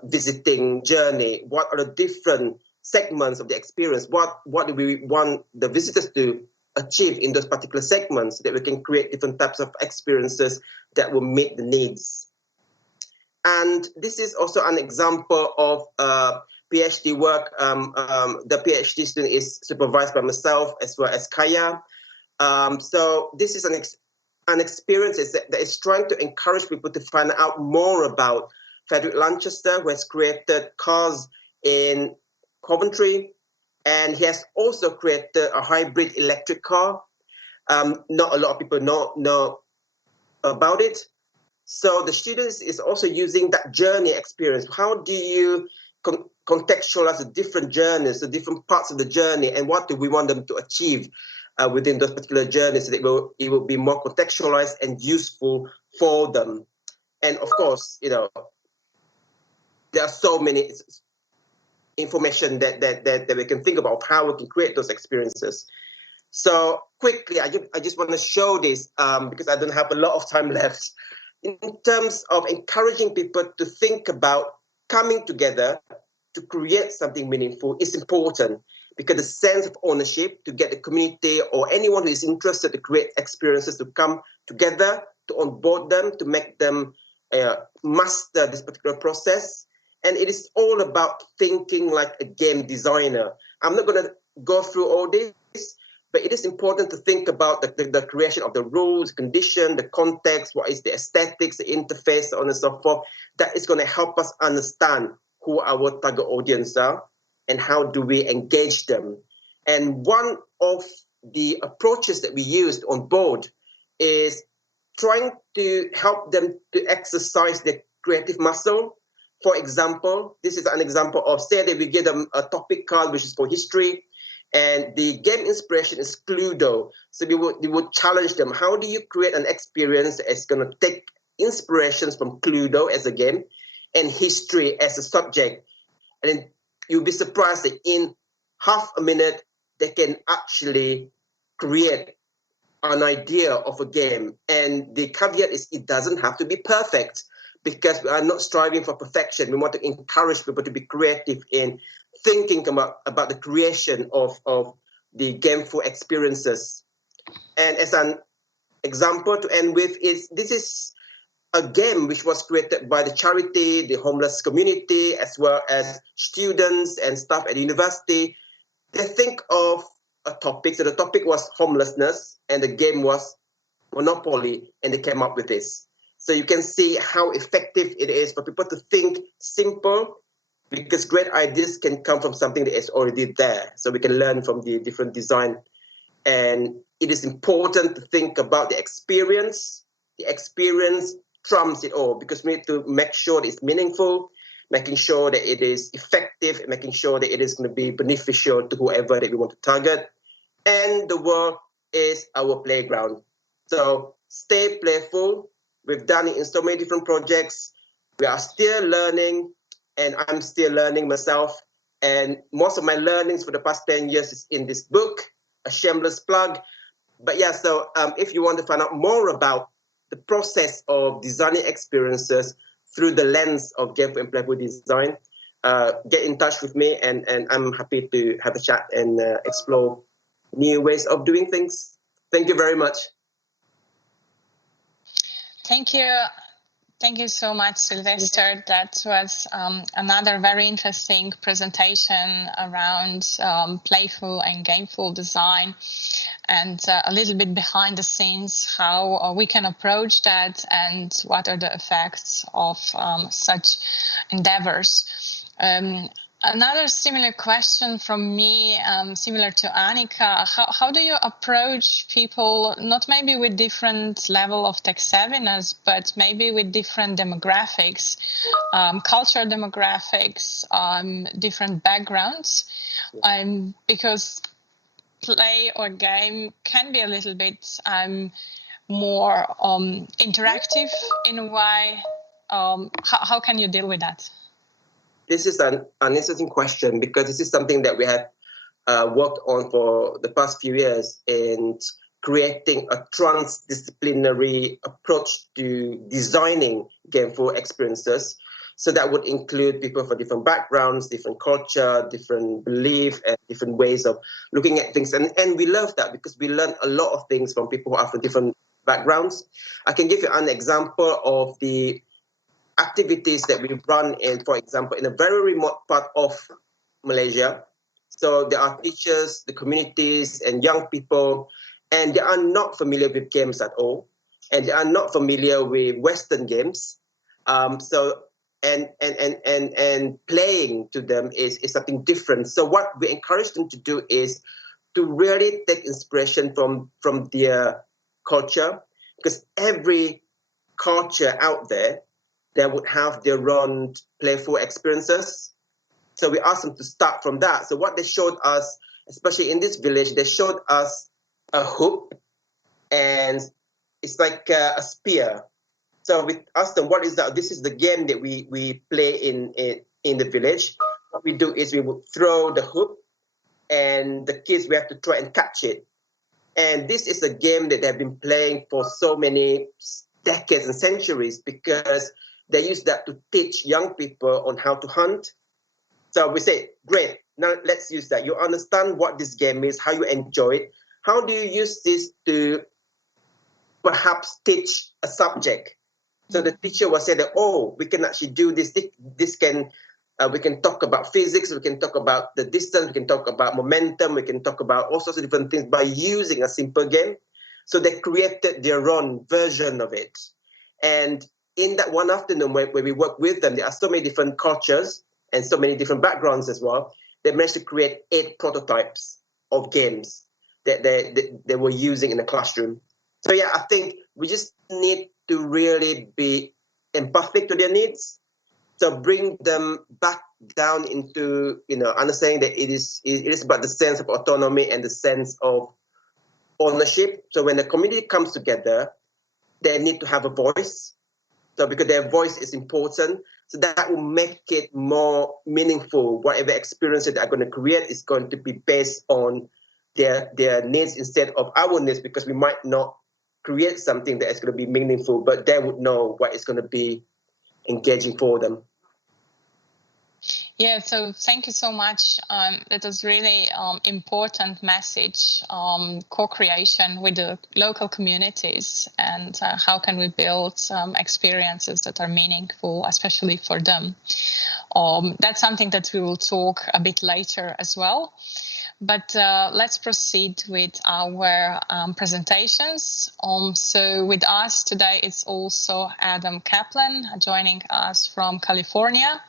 visiting journey. What are the different segments of the experience? What do we want the visitors to achieve in those particular segments so that we can create different types of experiences that will meet the needs. And this is also an example of PhD work. The PhD student is supervised by myself as well as Kaja. So this is an experience that is trying to encourage people to find out more about Frederick Lanchester, who has created cars in Coventry. And he has also created a hybrid electric car. Not a lot of people know about it. So the students is also using that journey experience. How do you contextualize the different journeys, the different parts of the journey, and what do we want them to achieve within those particular journeys so that it will be more contextualized and useful for them. And of course, you know, there are so many information that we can think about how we can create those experiences. So quickly, I just want to show this because I don't have a lot of time left. In terms of encouraging people to think about coming together to create something meaningful is important because the sense of ownership to get the community or anyone who is interested to create experiences to come together to onboard them, to make them master this particular process. And it is all about thinking like a game designer. I'm not going to go through all this, but it is important to think about the creation of the rules, condition, the context, what is the aesthetics, the interface, so on and so forth. That is going to help us understand who our target audience are and how do we engage them. And one of the approaches that we used on board is trying to help them to exercise their creative muscle. For example, this is an example of, say that we give them a topic card, which is for history, and the game inspiration is Cluedo. So we would challenge them. How do you create an experience that's going to take inspirations from Cluedo as a game and history as a subject? And then you'll be surprised that in half a minute, they can actually create an idea of a game. And the caveat is it doesn't have to be perfect, because we are not striving for perfection. We want to encourage people to be creative in thinking about the creation of the gameful experiences. And as an example to end with, this is a game which was created by the charity, the homeless community, as well as students and staff at the university. They think of a topic. So the topic was homelessness, and the game was Monopoly, and they came up with this. So you can see how effective it is for people to think simple, because great ideas can come from something that is already there. So we can learn from the different design. And it is important to think about the experience. The experience trumps it all, because we need to make sure that it's meaningful, making sure that it is effective, and making sure that it is going to be beneficial to whoever that we want to target. And the world is our playground. So stay playful. We've done it in so many different projects. We are still learning, and I'm still learning myself. And most of my learnings for the past 10 years is in this book, a shameless plug. But yeah, so if you want to find out more about the process of designing experiences through the lens of gameful and playful design, get in touch with me, and I'm happy to have a chat and explore new ways of doing things. Thank you very much. Thank you. Thank you so much, Sylvester. That was another very interesting presentation around playful and gameful design, and a little bit behind the scenes, how we can approach that and what are the effects of such endeavors. Another similar question from me, similar to Anika, how do you approach people, not maybe with different level of tech savviness, but maybe with different demographics, cultural demographics, different backgrounds, because play or game can be a little bit more interactive in a way. How can you deal with that? This is an interesting question, because this is something that we have worked on for the past few years in creating a transdisciplinary approach to designing gameful experiences. So that would include people from different backgrounds, different culture, different belief, and different ways of looking at things. And we love that, because we learn a lot of things from people who are from different backgrounds. I can give you an example of the activities that we run in, for example, in a very remote part of Malaysia. So there are teachers, the communities, and young people, and they are not familiar with games at all, and they are not familiar with Western games. So playing to them is something different. So what we encourage them to do is to really take inspiration from their culture, because every culture out there, they would have their own playful experiences. So we asked them to start from that. So what they showed us, especially in this village, they showed us a hoop, and it's like a spear. So we asked them, what is that? This is the game that we play in the village. What we do is we would throw the hoop, and the kids, we have to try and catch it. And this is a game that they've been playing for so many decades and centuries, because they use that to teach young people on how to hunt. So we say, great, now let's use that. You understand what this game is, how you enjoy it. How do you use this to perhaps teach a subject. So the teacher will say that, oh, we can actually do this. This can, we can talk about physics, we can talk about the distance, we can talk about momentum, we can talk about all sorts of different things by using a simple game. So they created their own version of it. And in that one afternoon where we work with them, there are so many different cultures and so many different backgrounds as well. They managed to create 8 prototypes of games that they were using in the classroom. So yeah, I think we just need to really be empathic to their needs. So bring them back down into, understanding that it is about the sense of autonomy and the sense of ownership. So when the community comes together, they need to have a voice. So because their voice is important, so that will make it more meaningful. Whatever experience that they're going to create is going to be based on their needs instead of our needs, because we might not create something that is going to be meaningful, but they would know what is going to be engaging for them. Yeah, so thank you so much. That was really important message, co-creation with the local communities, and how can we build experiences that are meaningful, especially for them. That's something that we will talk a bit later as well. But let's proceed with our presentations. So with us today is also Adam Kaplan, joining us from California.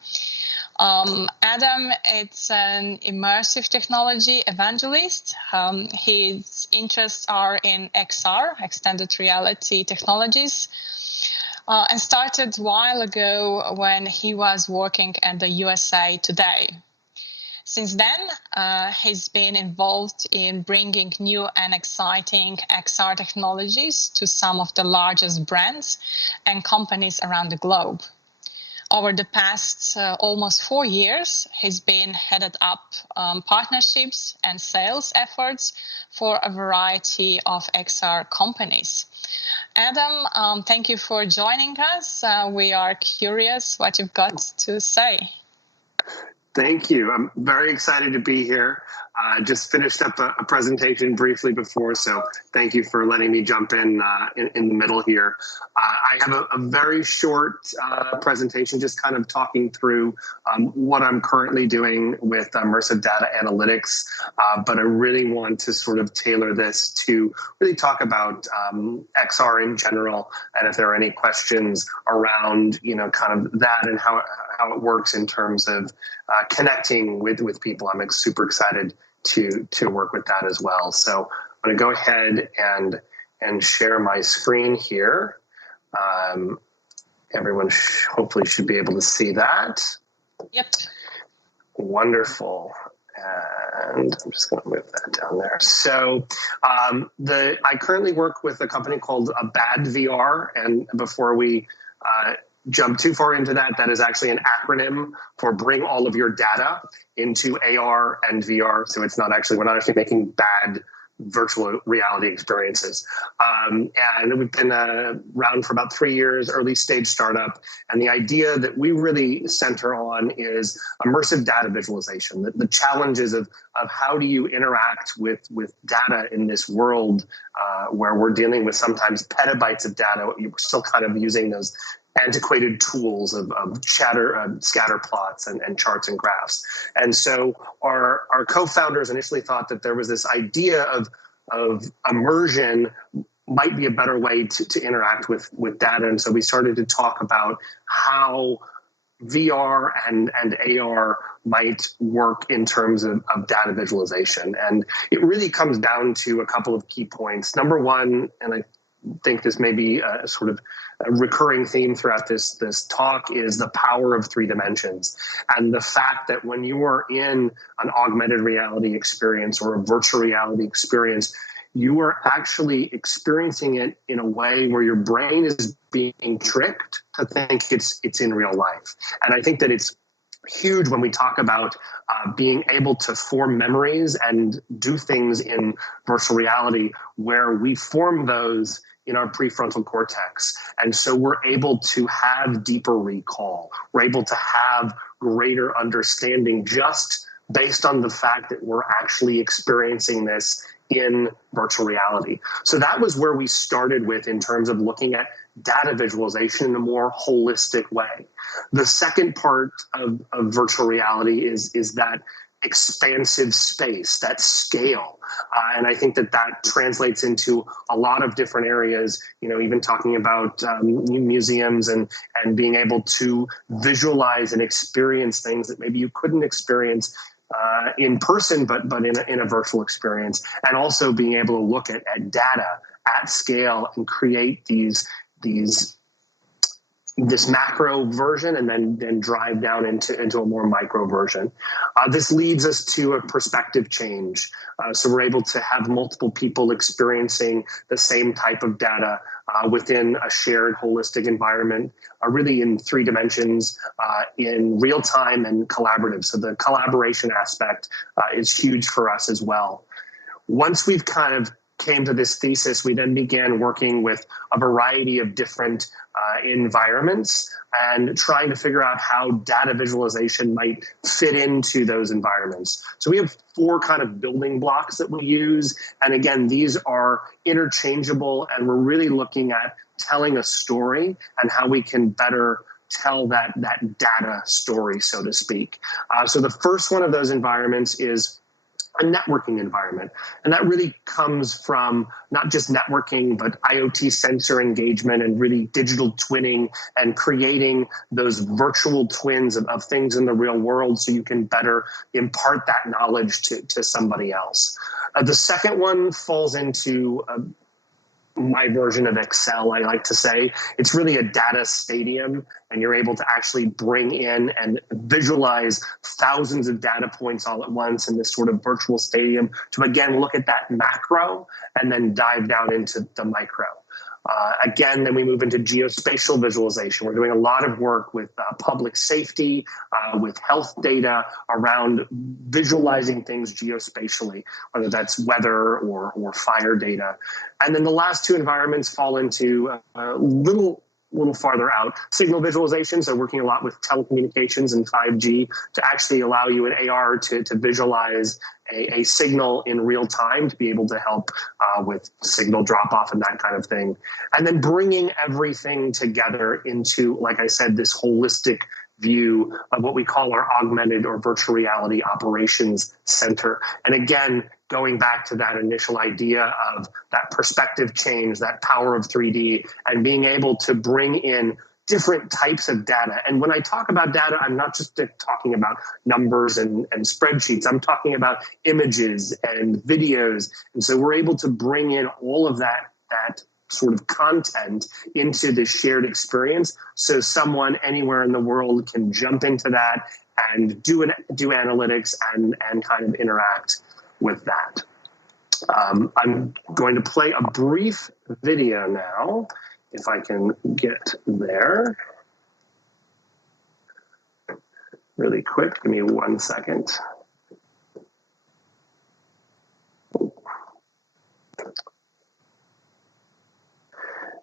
Adam is an immersive technology evangelist. His interests are in XR, extended reality technologies, and started a while ago when he was working at the USA Today. Since then, he's been involved in bringing new and exciting XR technologies to some of the largest brands and companies around the globe. Over the past almost 4 years, he's been headed up partnerships and sales efforts for a variety of XR companies. Adam, thank you for joining us. We are curious what you've got to say. Thank you. I'm very excited to be here. Just finished up a presentation briefly before, so thank you for letting me jump in the middle here. I have a very short presentation, just kind of talking through what I'm currently doing with immersive data analytics, but I really want to sort of tailor this to really talk about XR in general, and if there are any questions around, kind of that and how it works in terms of connecting with people. I'm super excited to work with that as well. So I'm going to go ahead and share my screen here. Everyone hopefully should be able to see that. Yep. Wonderful. And I'm just going to move that down there. So I currently work with a company called BAD VR, and before we jump too far into that, that is actually an acronym for Bring All of Your Data into AR and VR. So it's not actually, we're not actually making bad virtual reality experiences. And we've been around for about 3 years, early stage startup. And the idea that we really center on is immersive data visualization, the challenges of how do you interact with data in this world where we're dealing with sometimes petabytes of data. We're still kind of using those antiquated tools of scatter plots and charts and graphs. And so our co-founders initially thought that there was this idea of immersion might be a better way to interact with data. And so we started to talk about how VR and AR might work in terms of data visualization. And it really comes down to a couple of key points. Number one, and I think this may be a sort of a recurring theme throughout this talk, is the power of 3 dimensions, and the fact that when you are in an augmented reality experience or a virtual reality experience, you are actually experiencing it in a way where your brain is being tricked to think it's in real life. And I think that it's huge when we talk about being able to form memories and do things in virtual reality where we form those in our prefrontal cortex. And so we're able to have deeper recall. We're able to have greater understanding just based on the fact that we're actually experiencing this in virtual reality. So that was where we started with in terms of looking at data visualization in a more holistic way. The second part of virtual reality is that expansive space, that scale. And I think that translates into a lot of different areas, even talking about museums and being able to visualize and experience things that maybe you couldn't experience in person, but in a virtual experience, and also being able to look at data at scale and create this macro version and then drive down into a more micro version. This leads us to a perspective change. So we're able to have multiple people experiencing the same type of data within a shared holistic environment, really in 3 dimensions, in real time and collaborative. So the collaboration aspect is huge for us as well. Once we've kind of came to this thesis, we then began working with a variety of different environments and trying to figure out how data visualization might fit into those environments. So we have 4 kind of building blocks that we use. And again, these are interchangeable, and we're really looking at telling a story and how we can better tell that data story, so to speak. So the first one of those environments is a networking environment. And that really comes from not just networking, but IoT sensor engagement and really digital twinning and creating those virtual twins of things in the real world so you can better impart that knowledge to somebody else. The second one falls into my version of Excel, I like to say. It's really a data stadium, and you're able to actually bring in and visualize thousands of data points all at once in this sort of virtual stadium to, again, look at that macro and then dive down into the micro. Again, then we move into geospatial visualization. We're doing a lot of work with public safety, with health data around visualizing things geospatially, whether that's weather or fire data. And then the last 2 environments fall into little farther out. Signal visualization, so working a lot with telecommunications and 5G to actually allow you in AR to visualize a signal in real time to be able to help with signal drop off and that kind of thing. And then bringing everything together into, like I said, this holistic view of what we call our augmented or virtual reality operations center. And again, going back to that initial idea of that perspective change, that power of 3D, and being able to bring in different types of data. And when I talk about data, I'm not just talking about numbers and spreadsheets. I'm talking about images and videos. And so we're able to bring in all of that sort of content into the shared experience, so someone anywhere in the world can jump into that and do analytics and kind of interact with that. I'm going to play a brief video now, if I can get there. Really quick, give me 1 second.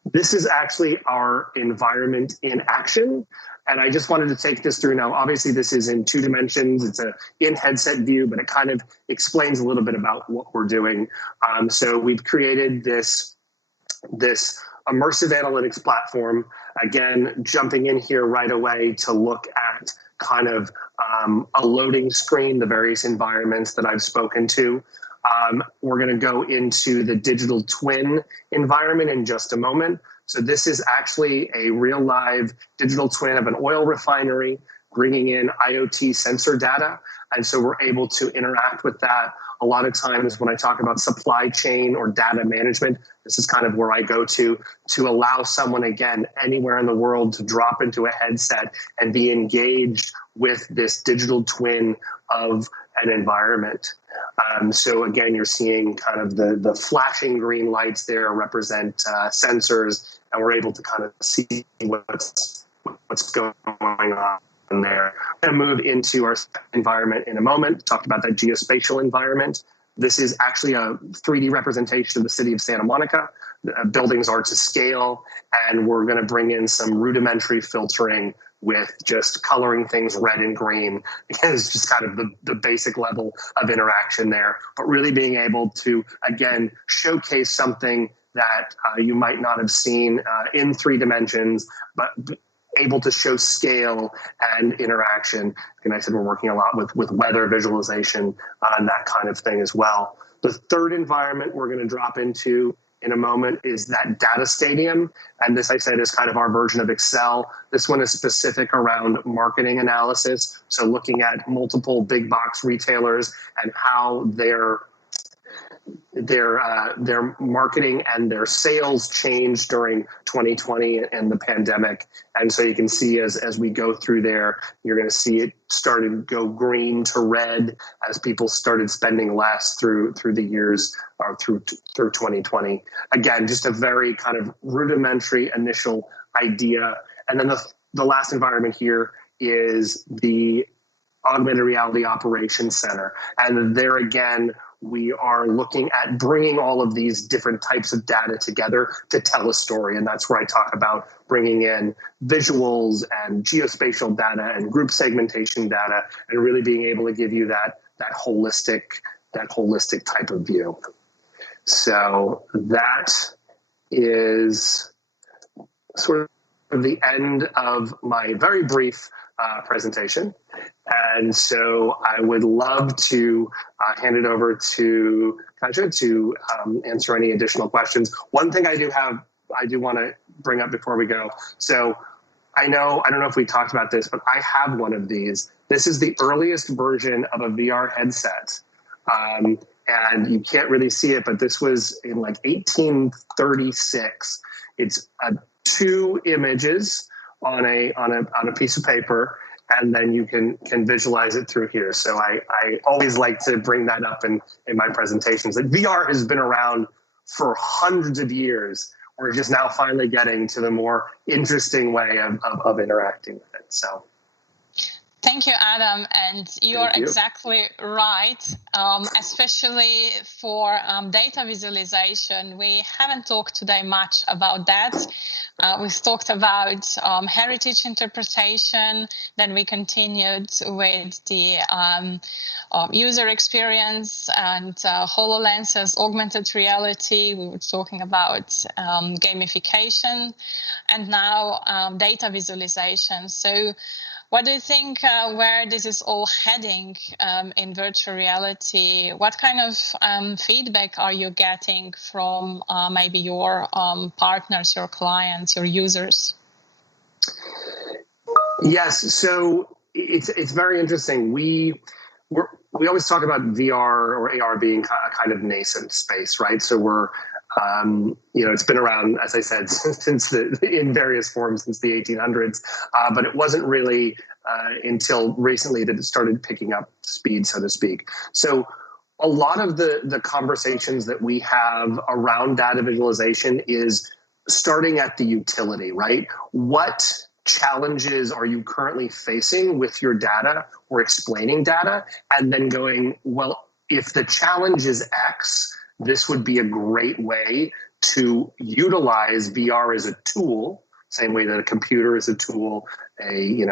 This is actually our environment in action. And I just wanted to take this through now. Obviously, this is in 2 dimensions. It's a in-headset view, but it kind of explains a little bit about what we're doing. So we've created this immersive analytics platform. Again, jumping in here right away to look at kind of a loading screen, the various environments that I've spoken to. We're going to go into the digital twin environment in just a moment. So this is actually a real live digital twin of an oil refinery, bringing in IoT sensor data. And so we're able to interact with that. A lot of times when I talk about supply chain or data management, this is kind of where I go to allow someone, again, anywhere in the world to drop into a headset and be engaged with this digital twin of an environment. So again, you're seeing kind of the flashing green lights there represent sensors, and we're able to kind of see what's going on there. I'm going to move into our environment in a moment. Talked about that geospatial environment. This is actually a 3D representation of the city of Santa Monica. The buildings are to scale, and we're going to bring in some rudimentary filtering with just coloring things red and green. It's just kind of the basic level of interaction there, but really being able to, again, showcase something that you might not have seen in 3 dimensions, but able to show scale and interaction. And I said we're working a lot with weather visualization and that kind of thing as well. The third environment we're going to drop into in a moment is that data stadium. And this, I said, is kind of our version of Excel. This one is specific around marketing analysis. So looking at multiple big box retailers and how their marketing and their sales changed during 2020 and the pandemic. And so you can see as we go through there, you're going to see it started to go green to red as people started spending less through the years or through 2020. Again, just a very kind of rudimentary initial idea. And then the last environment here is the Augmented Reality Operations Center. And there again, we are looking at bringing all of these different types of data together to tell a story. And that's where I talk about bringing in visuals and geospatial data and group segmentation data and really being able to give you that holistic type of view. So that is sort of the end of my very brief presentation. And so I would love to hand it over to Kaja to answer any additional questions. One thing I do want to bring up before we go. So I don't know if we talked about this, but I have one of these. This is the earliest version of a VR headset. And you can't really see it, but this was in like 1836. It's 2 images on a piece of paper, and then you can visualize it through here. So I always like to bring that up in my presentations. That VR has been around for hundreds of years. We're just now finally getting to the more interesting way of interacting with it. So. Thank you, Adam. And you're exactly right, especially for data visualization. We haven't talked today much about that. We've talked about heritage interpretation. Then we continued with the user experience and HoloLenses, augmented reality. We were talking about gamification, and now data visualization. So what do you think where this is all heading in virtual reality? What kind of feedback are you getting from maybe your partners, your clients, your users? Yes, so it's very interesting. We always talk about VR or AR being a kind of nascent space, right? So we're it's been around, as I said, in various forms since the 1800s, but it wasn't really until recently that it started picking up speed, so to speak. So a lot of the conversations that we have around data visualization is starting at the utility, right? What challenges are you currently facing with your data or explaining data? And then going, well, if the challenge is X, this would be a great way to utilize VR as a tool, same way that a computer is a tool, a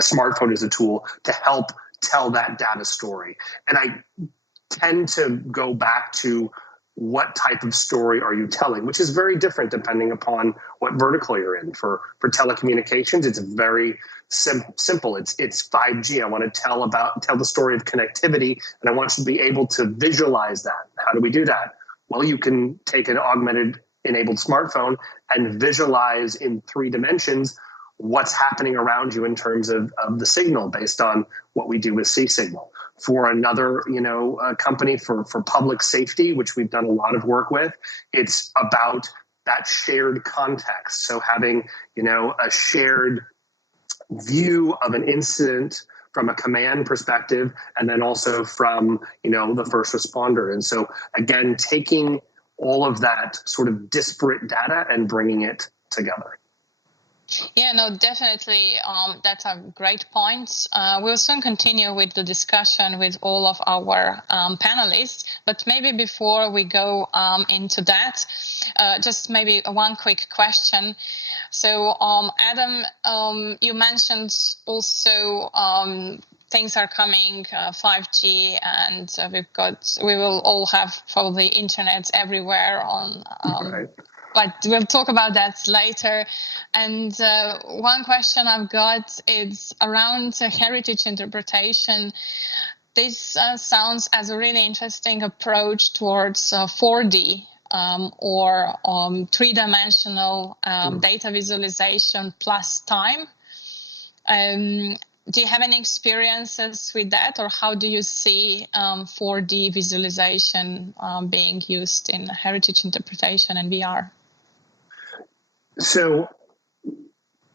smartphone is a tool to help tell that data story. And I tend to go back to what type of story are you telling, which is very different depending upon what vertical you're in. For telecommunications, it's very simple. It's 5G. I want to tell the story of connectivity, and I want you to be able to visualize that. How do we do that? Well, you can take an augmented enabled smartphone and visualize in 3 dimensions what's happening around you in terms of the signal based on what we do with C-signal. For another, company for public safety, which we've done a lot of work with, it's about that shared context. So having, a shared view of an incident from a command perspective, and then also from, the first responder. And so again, taking all of that sort of disparate data and bringing it together. Yeah, no, definitely. That's a great point. We'll soon continue with the discussion with all of our panelists. But maybe before we go into that, just maybe one quick question. So, Adam, you mentioned also things are coming, 5G, and we will all have probably internet everywhere on. Right. But we'll talk about that later. And one question I've got is around heritage interpretation. This sounds as a really interesting approach towards 4D or three-dimensional data visualization plus time. Do you have any experiences with that, or how do you see 4D visualization being used in heritage interpretation and VR? So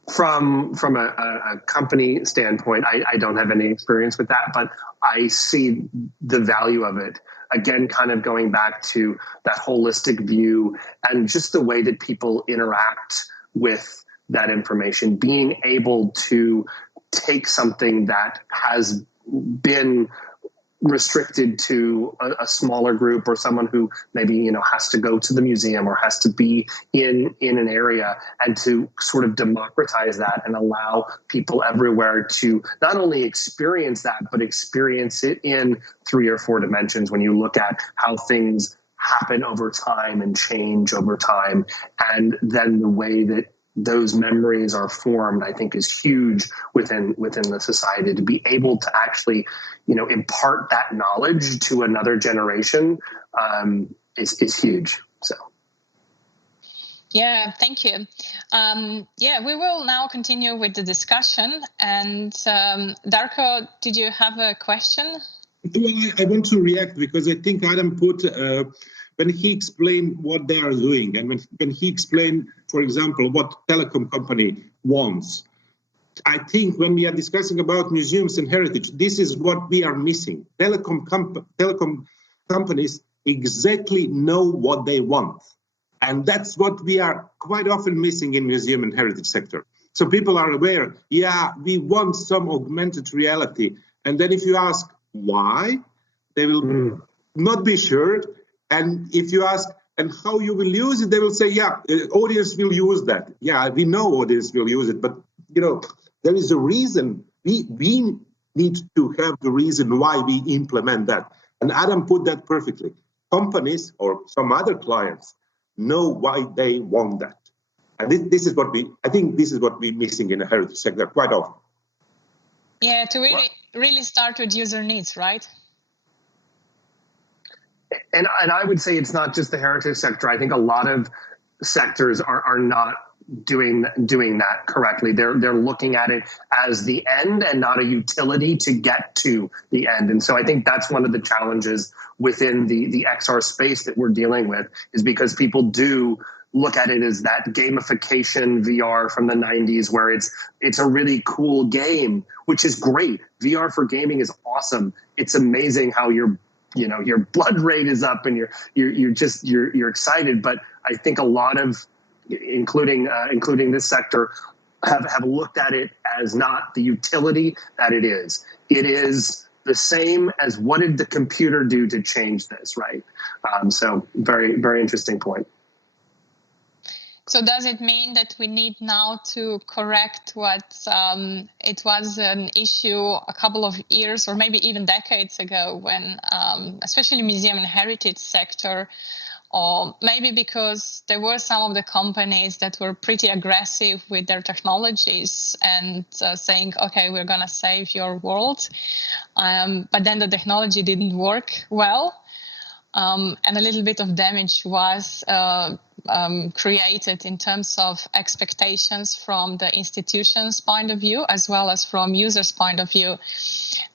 from a company standpoint, I don't have any experience with that, but I see the value of it. Again, kind of going back to that holistic view and just the way that people interact with that information, being able to take something that has been restricted to a smaller group or someone who maybe has to go to the museum or has to be in an area, and to sort of democratize that and allow people everywhere to not only experience that but experience it in 3 or 4 dimensions. When you look at how things happen over time and change over time, and then the way that those memories are formed, I think is huge within the society. To be able to actually, impart that knowledge to another generation is huge. So. Yeah, thank you. We will now continue with the discussion. And Darko, did you have a question? Well, I want to react because I think Adam put when he explained what they are doing, and when he explained, for example, what telecom company wants, I think when we are discussing about museums and heritage, this is what we are missing. Telecom companies exactly know what they want. And that's what we are quite often missing in museum and heritage sector. So people are aware, we want some augmented reality. And then if you ask why, they will not be sure. And if you ask, and how you will use it, they will say, audience will use that. Yeah, we know audience will use it, but there is a reason. We need to have the reason why we implement that. And Adam put that perfectly. Companies or some other clients know why they want that. And this is what we're missing in the heritage sector quite often. Yeah, to really start with user needs, right? And I would say it's not just the heritage sector. I think a lot of sectors are not doing that correctly. They're looking at it as the end and not a utility to get to the end. And so I think that's one of the challenges within the XR space that we're dealing with, is because people do look at it as that gamification VR from the 90s, where it's a really cool game, which is great. VR for gaming is awesome. It's amazing how your blood rate is up and you're excited. But I think a lot of, including this sector, have looked at it as not the utility that it is. It is the same as, what did the computer do to change this, right? So very, very interesting point. So does it mean that we need now to correct what it was an issue a couple of years or maybe even decades ago, when especially museum and heritage sector, or maybe because there were some of the companies that were pretty aggressive with their technologies and saying, okay, we're going to save your world. But then the technology didn't work well. And a little bit of damage was created in terms of expectations from the institution's point of view, as well as from users' point of view.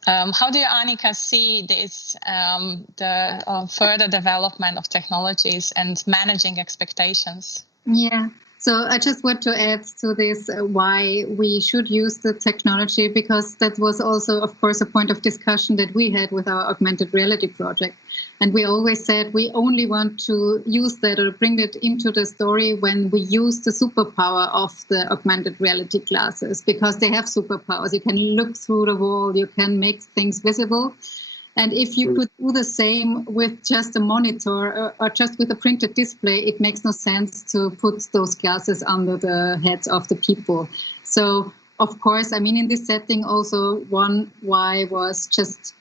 How do you, Anika, see this, the further development of technologies and managing expectations? Yeah. So I just want to add to this why we should use the technology, because that was also, of course, a point of discussion that we had with our augmented reality project. And we always said we only want to use that or bring it into the story when we use the superpower of the augmented reality glasses, because they have superpowers. You can look through the wall, you can make things visible. And if you could do the same with just a monitor or just with a printed display, it makes no sense to put those glasses under the heads of the people. So, of course, I mean, in this setting, also one why was just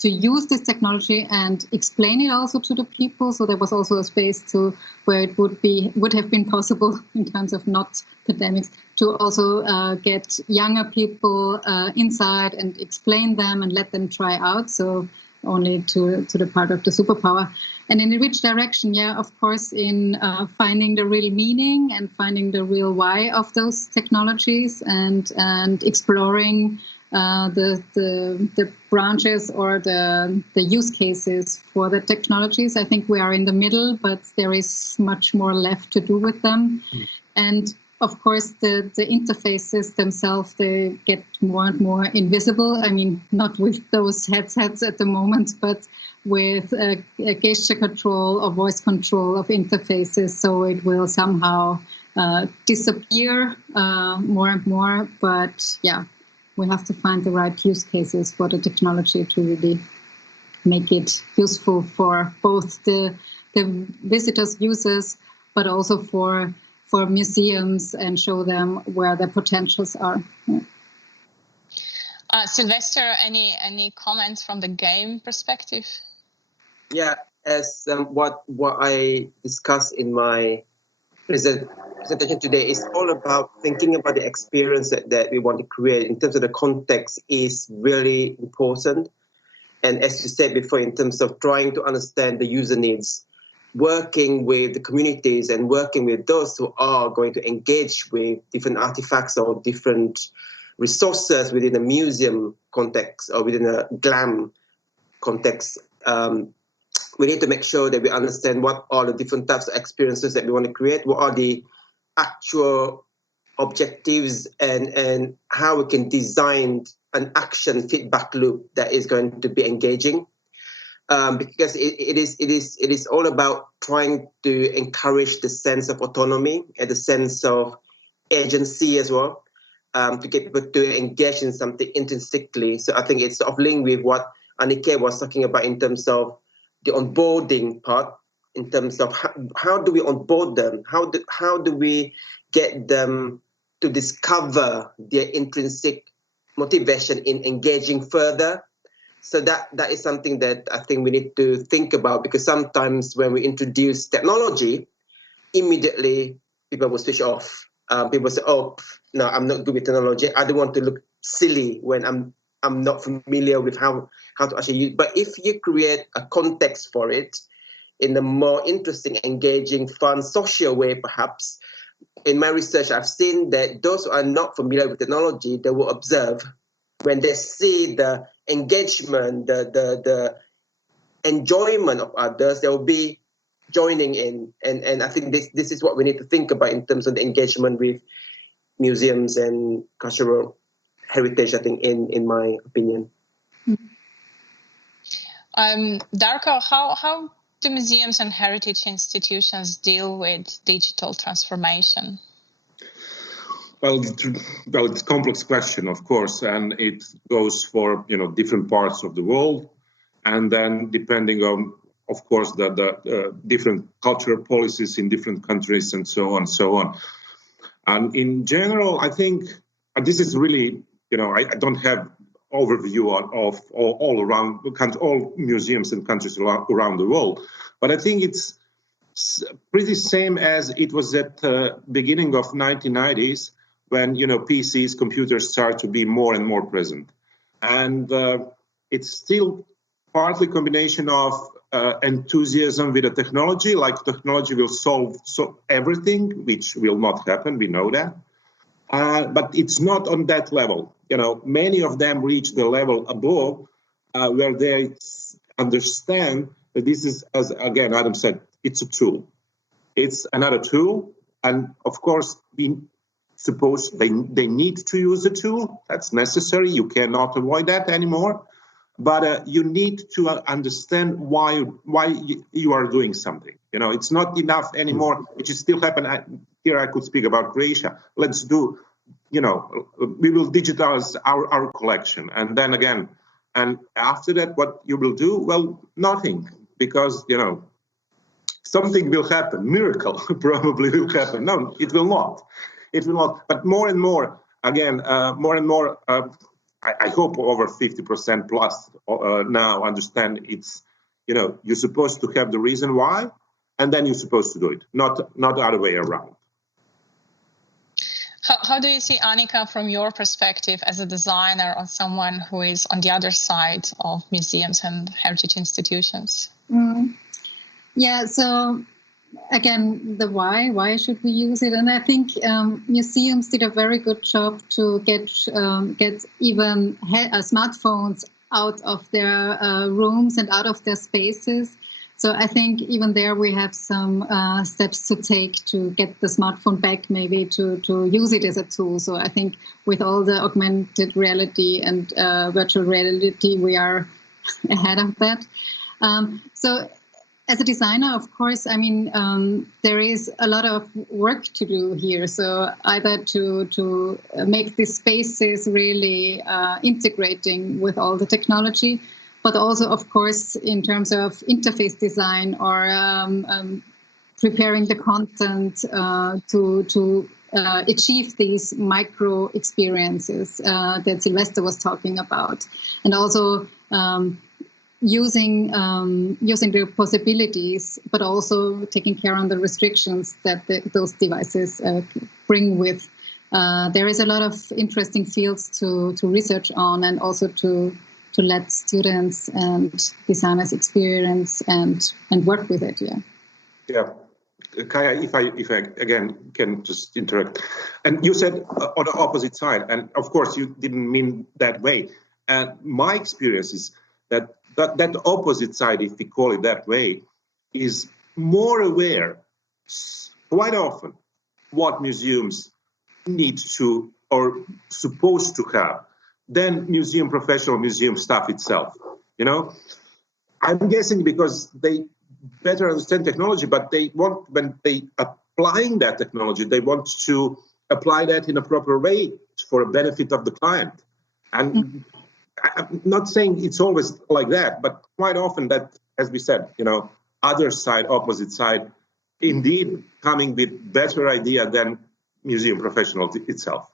to use this technology and explain it also to the people. So there was also a space to where it would have been possible in terms of not pandemics to also get younger people inside and explain them and let them try out. So only to the part of the superpower. And in which direction? Yeah, of course, in finding the real meaning and finding the real why of those technologies and exploring the branches or the use cases for the technologies. I think we are in the middle, but there is much more left to do with them. And of course, the interfaces themselves, they get more and more invisible. I mean, not with those headsets at the moment, but with a gesture control or voice control of interfaces. So it will somehow disappear more and more. But yeah, we have to find the right use cases for the technology to really make it useful for both the visitors, users, but also for museums and show them where their potentials are. Yeah. Sylvester, any comments from the game perspective? Yeah, as what I discussed in my presentation today is all about thinking about the experience that we want to create in terms of the context is really important. And as you said before, in terms of trying to understand the user needs, working with the communities and working with those who are going to engage with different artifacts or different resources within a museum context or within a GLAM context, we need to make sure that we understand what are the different types of experiences that we want to create, what are the actual objectives, and how we can design an action feedback loop that is going to be engaging. Because it is all about trying to encourage the sense of autonomy and the sense of agency as well, to get people to engage in something intrinsically. So I think it's sort of linked with what Anika was talking about in terms of the onboarding part, in terms of how do we onboard them? How do we get them to discover their intrinsic motivation in engaging further? So that is something that I think we need to think about, because sometimes when we introduce technology, immediately people will switch off. People say, "Oh, no, I'm not good with technology. I don't want to look silly when I'm not familiar with how to actually use." But if you create a context for it in a more interesting, engaging, fun, social way, perhaps. In my research, I've seen that those who are not familiar with technology, they will observe when they see the engagement, the enjoyment of others, they will be joining in. And I think this is what we need to think about in terms of the engagement with museums and cultural heritage, I think, in my opinion. Darko, how do museums and heritage institutions deal with digital transformation? Well, it's a complex question, of course, and it goes for different parts of the world, and then depending on, of course, the different cultural policies in different countries and so on and so on. And in general, I think this is really, I don't have overview of all around all museums and countries around the world, but I think it's pretty same as it was at the beginning of 1990s when PCs, computers start to be more and more present, and it's still partly combination of enthusiasm with the technology, like technology will solve everything, which will not happen, we know that. But it's not on that level. Many of them reach the level above where they understand that this is, as again Adam said, it's a tool. It's another tool, and of course we suppose they need to use the tool. That's necessary. You cannot avoid that anymore. But you need to understand why you are doing something. It's not enough anymore. It should still happen. Here I could speak about Croatia. Let's do, we will digitize our collection. And then again, And after that, what you will do? Well, nothing, because, something will happen. Miracle probably will happen. No, it will not. It will not. But more and more, again, more and more, I hope over 50% plus now understand it's, you're supposed to have the reason why, and then you're supposed to do it, not the other way around. How do you see, Anika, from your perspective as a designer or someone who is on the other side of museums and heritage institutions? Yeah, so again, the why should we use it? And I think museums did a very good job to get even smartphones out of their rooms and out of their spaces. So I think even there we have some steps to take to get the smartphone back, maybe to use it as a tool. So I think with all the augmented reality and virtual reality, we are ahead of that. So as a designer, of course, I mean, there is a lot of work to do here. So either to make these spaces really integrating with all the technology, but also, of course, in terms of interface design or preparing the content to achieve these micro experiences that Sylvester was talking about, and also using the possibilities, but also taking care on the restrictions that those devices bring with. There is a lot of interesting fields to research on, and also to let students and designers experience and work with it. Yeah. Kaja, if I again can just interrupt, and you said on the opposite side, and of course you didn't mean that way. And my experience is that opposite side, if we call it that way, is more aware quite often what museums need to or supposed to have than museum professional, museum staff itself. I'm guessing because they better understand technology, but they want, when they applying that technology, they want to apply that in a proper way for a benefit of the client. And I'm not saying it's always like that, but quite often that, as we said, other side, opposite side, indeed coming with better idea than museum professionals itself.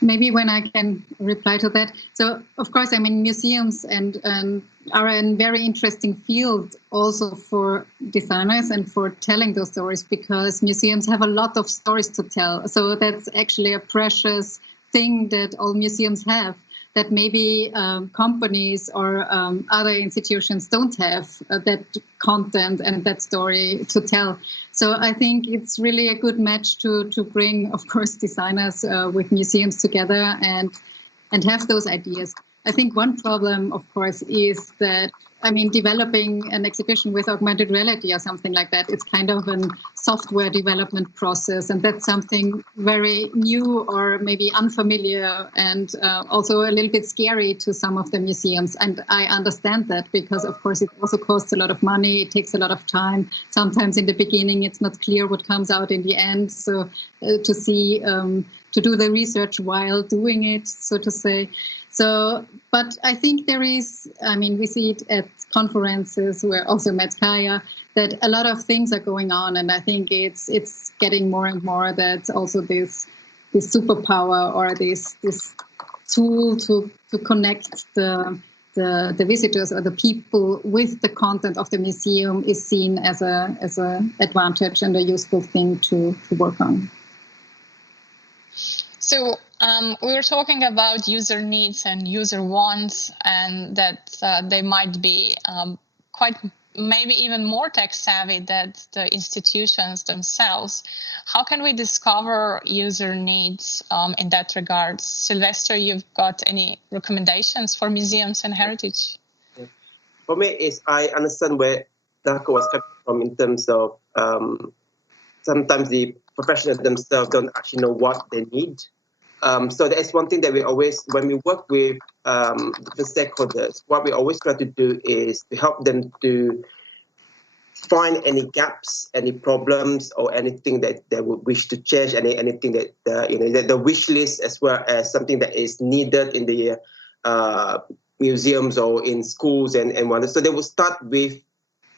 Maybe when I can reply to that. So, of course, I mean, museums and are a very interesting field also for designers and for telling those stories, because museums have a lot of stories to tell. So that's actually a precious thing that all museums have, that maybe companies or other institutions don't have that content and that story to tell. So I think it's really a good match to bring, of course, designers with museums together and have those ideas. I think one problem, of course, is that, I mean, developing an exhibition with augmented reality or something like that, it's kind of a software development process, and that's something very new or maybe unfamiliar, and also a little bit scary to some of the museums. And I understand that, because, of course, it also costs a lot of money, it takes a lot of time. Sometimes in the beginning, it's not clear what comes out in the end. So to see, to do the research while doing it, so to say. So, but I think there is, I mean, we see it at conferences where also met Kaja, that a lot of things are going on. And I think it's getting more and more that also this superpower or this tool to connect the visitors or the people with the content of the museum is seen as a advantage and a useful thing to work on. So we were talking about user needs and user wants, and that they might be quite, maybe even more tech savvy than the institutions themselves. How can we discover user needs in that regard? Sylvester, you've got any recommendations for museums and heritage? For me, I understand where Darko was coming from in terms of sometimes the professionals themselves don't actually know what they need. So that's one thing that we always, when we work with the stakeholders, what we always try to do is to help them to find any gaps, any problems, or anything that they would wish to change, anything that the wish list, as well as something that is needed in the museums or in schools and whatnot. So they will start with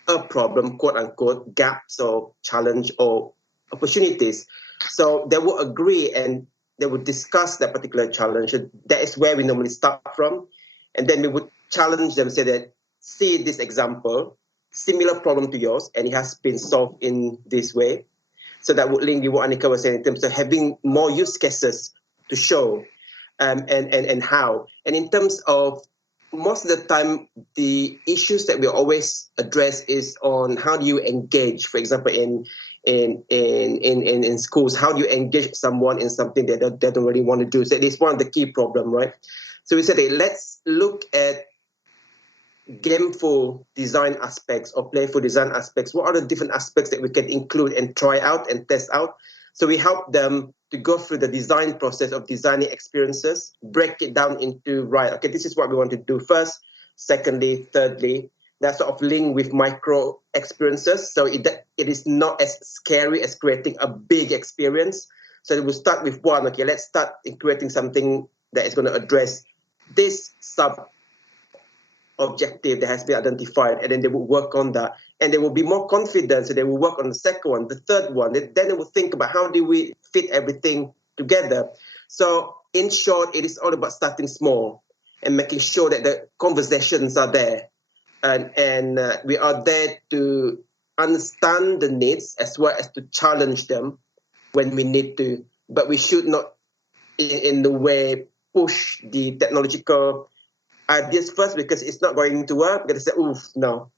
a problem, quote unquote, gaps or challenge or opportunities. So they will agree and they would discuss that particular challenge. That is where we normally start from. And then we would challenge them, say that, see this example, similar problem to yours, and it has been solved in this way. So that would link with what Anika was saying in terms of having more use cases to show and how. And in terms of most of the time, the issues that we always address is on how do you engage, for example, in schools, how do you engage someone in something that they don't really want to do? So it's one of the key problems, right? So we said, hey, let's look at gameful design aspects or playful design aspects. What are the different aspects that we can include and try out and test out? So we help them to go through the design process of designing experiences, break it down into, right, okay, this is what we want to do first, secondly, thirdly. That sort of link with micro experiences. So it is not as scary as creating a big experience. So we'll start with one, okay, let's start in creating something that is going to address this sub-objective that has been identified, and then they will work on that. And they will be more confident, so they will work on the second one, the third one. Then they will think about how do we fit everything together. So in short, it is all about starting small and making sure that the conversations are there. And we are there to understand the needs as well as to challenge them when we need to. But we should not, in the way, push the technological ideas first, because it's not going to work. We're going to say, oof, no,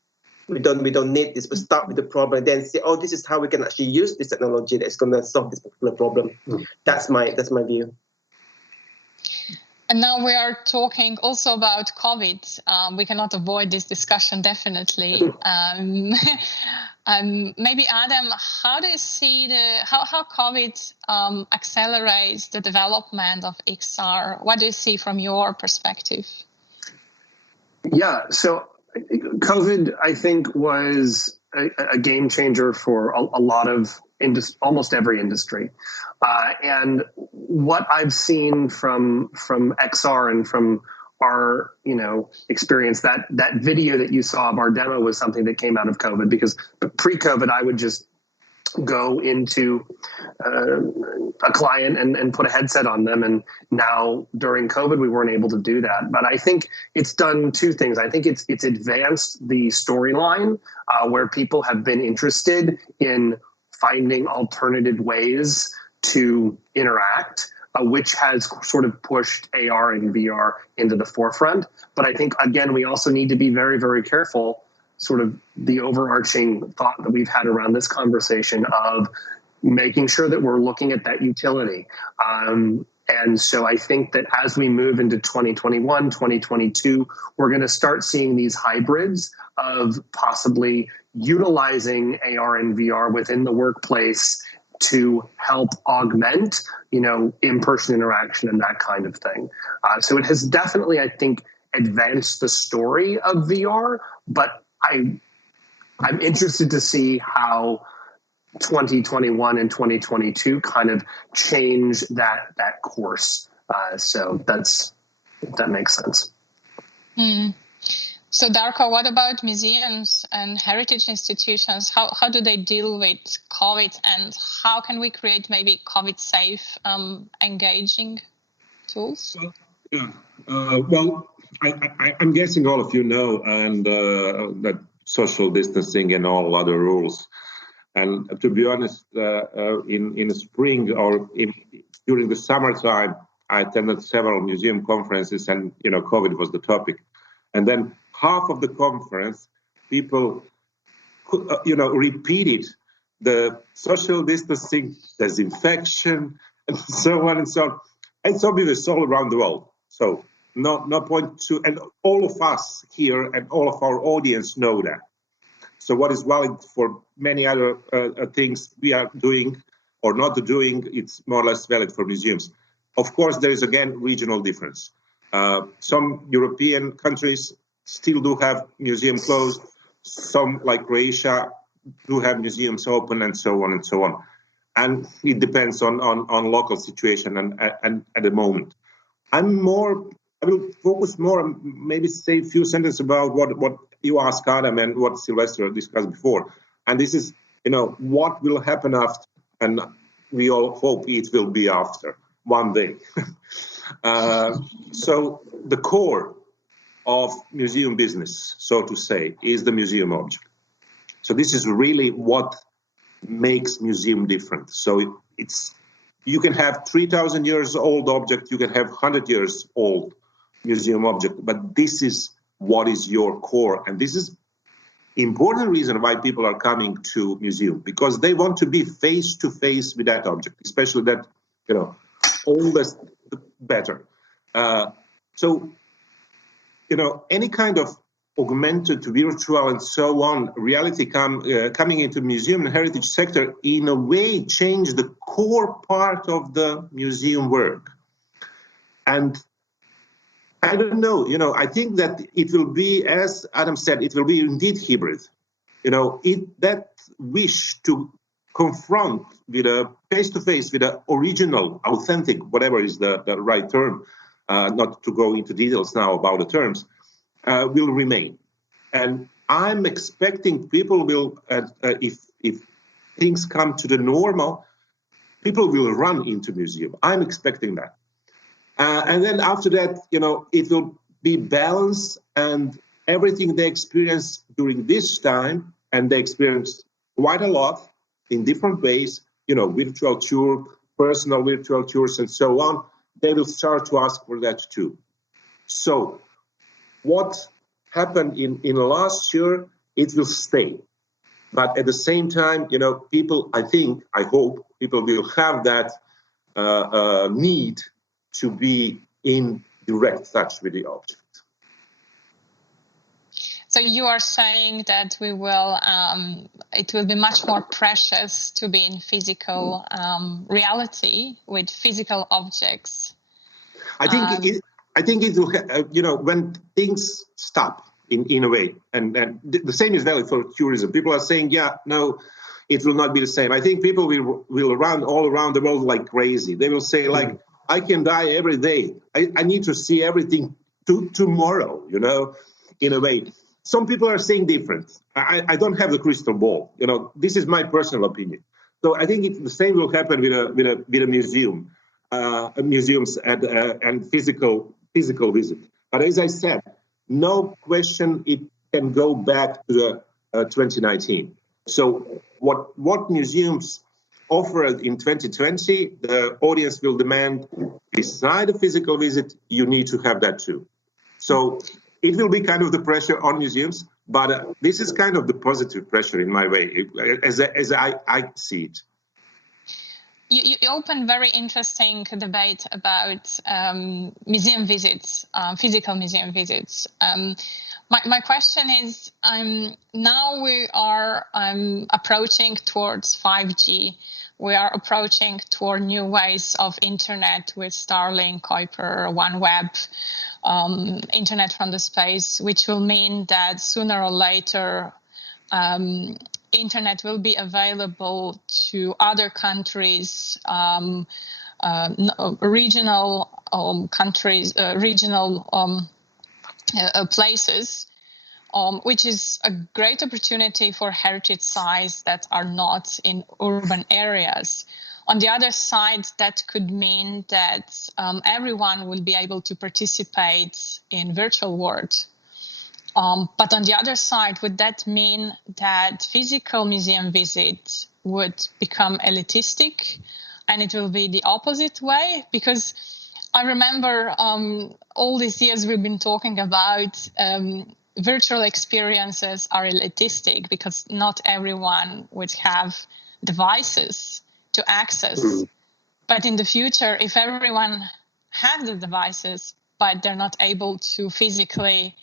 we don't need this. We start with the problem and then say, oh, this is how we can actually use this technology that's going to solve this particular problem. That's my view. And now we are talking also about COVID. We cannot avoid this discussion, definitely. Maybe Adam, how do you see how COVID accelerates the development of XR? What do you see from your perspective? Yeah, so COVID, I think, was a game changer for a lot of almost every industry. And what I've seen from XR and from our experience, that video that you saw of our demo was something that came out of COVID, because pre-COVID I would just go into a client and put a headset on them, and now during COVID we weren't able to do that. But I think it's done two things. I think it's advanced the storyline where people have been interested in finding alternative ways to interact, which has sort of pushed AR and VR into the forefront. But I think, again, we also need to be very, very careful, sort of the overarching thought that we've had around this conversation of making sure that we're looking at that utility. And so I think that as we move into 2021, 2022, we're going to start seeing these hybrids of possibly utilizing AR and VR within the workplace to help augment, in-person interaction and that kind of thing. So it has definitely, I think, advanced the story of VR, but I'm interested to see how 2021 and 2022 kind of change that course. So that makes sense. So Darko, what about museums and heritage institutions? How do they deal with COVID, and how can we create maybe COVID-safe, engaging tools? Well, I'm guessing all of you know and that social distancing and all other rules. And to be honest, in the spring or during the summertime, I attended several museum conferences, and COVID was the topic. And then half of the conference, people, repeated the social distancing, disinfection, and so on and so on. And so we were all around the world. So no point to, and all of us here and all of our audience know that. So what is valid for many other things we are doing or not doing, it's more or less valid for museums. Of course, there is again regional difference. Some European countries still do have museums closed. Some, like Croatia, do have museums open, and so on and so on. And it depends on local situation and at the moment. I'm more I will focus more, maybe say a few sentences about what you asked Adam and what Sylvester discussed before. And this is, what will happen after, and we all hope it will be after one day. So the core of museum business, so to say, is the museum object. So this is really what makes museum different. So you can have 3,000 years old object, you can have 100 years old museum object, but this is what is your core. And this is important reason why people are coming to museum, because they want to be face to face with that object, especially that, oldest, better. So, any kind of augmented, virtual, and so on reality coming into museum and heritage sector in a way change the core part of the museum work. And I don't know, I think that it will be, as Adam said, it will be indeed hybrid. That wish to confront with a face-to-face with an original, authentic, whatever is the right term, not to go into details now about the terms, will remain. And I'm expecting people will, if things come to the normal, people will run into museum. I'm expecting that. And then after that, it will be balanced, and everything they experience during this time, and they experience quite a lot in different ways, virtual tour, personal virtual tours, and so on, they will start to ask for that too. So what happened in last year, it will stay. But at the same time, people, I hope people will have that need to be in direct touch with the object. So you are saying that it will be much more precious to be in physical reality with physical objects. I think it will, when things stop in a way, and the same is valid for tourism. People are saying, no, it will not be the same. I think people will run all around the world like crazy. They will say I can die every day. I need to see everything tomorrow, in a way. Some people are saying different. I don't have the crystal ball. This is my personal opinion. So I think the same will happen with a museum, museums and physical visit. But as I said, no question it can go back to the 2019. So what museums offered in 2020, the audience will demand, beside the physical visit, you need to have that too. So it will be kind of the pressure on museums, but this is kind of the positive pressure in my way, as I see it. You opened very interesting debate about museum visits, physical museum visits. My question is, now we are approaching towards 5G. We are approaching toward new ways of internet with Starlink, Kuiper, OneWeb, internet from the space, which will mean that sooner or later, internet will be available to other countries, regional countries, regional places, which is a great opportunity for heritage sites that are not in urban areas. On the other side, that could mean that everyone will be able to participate in virtual world. But on the other side, would that mean that physical museum visits would become elitistic and it will be the opposite way? Because I remember all these years we've been talking about virtual experiences are elitistic because not everyone would have devices to access. But in the future, if everyone has the devices, but they're not able to physically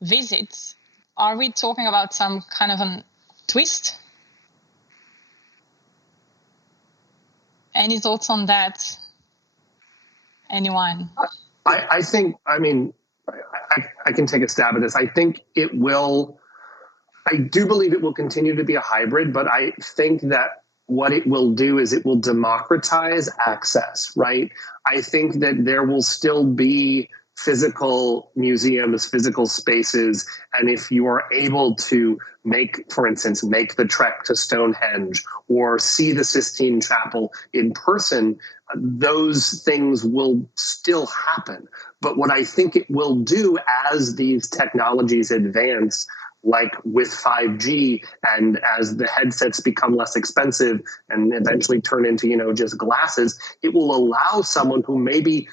visit, are we talking about some kind of a twist? Any thoughts on that? Anyone? I think, I can take a stab at this. I think it will, I do believe it will continue to be a hybrid, but I think that what it will do is it will democratize access, right? I think that there will still be physical museums, physical spaces, and if you are able to for instance, make the trek to Stonehenge or see the Sistine Chapel in person, those things will still happen. But what I think it will do as these technologies advance, like with 5G, and as the headsets become less expensive and eventually turn into, just glasses, it will allow someone who maybe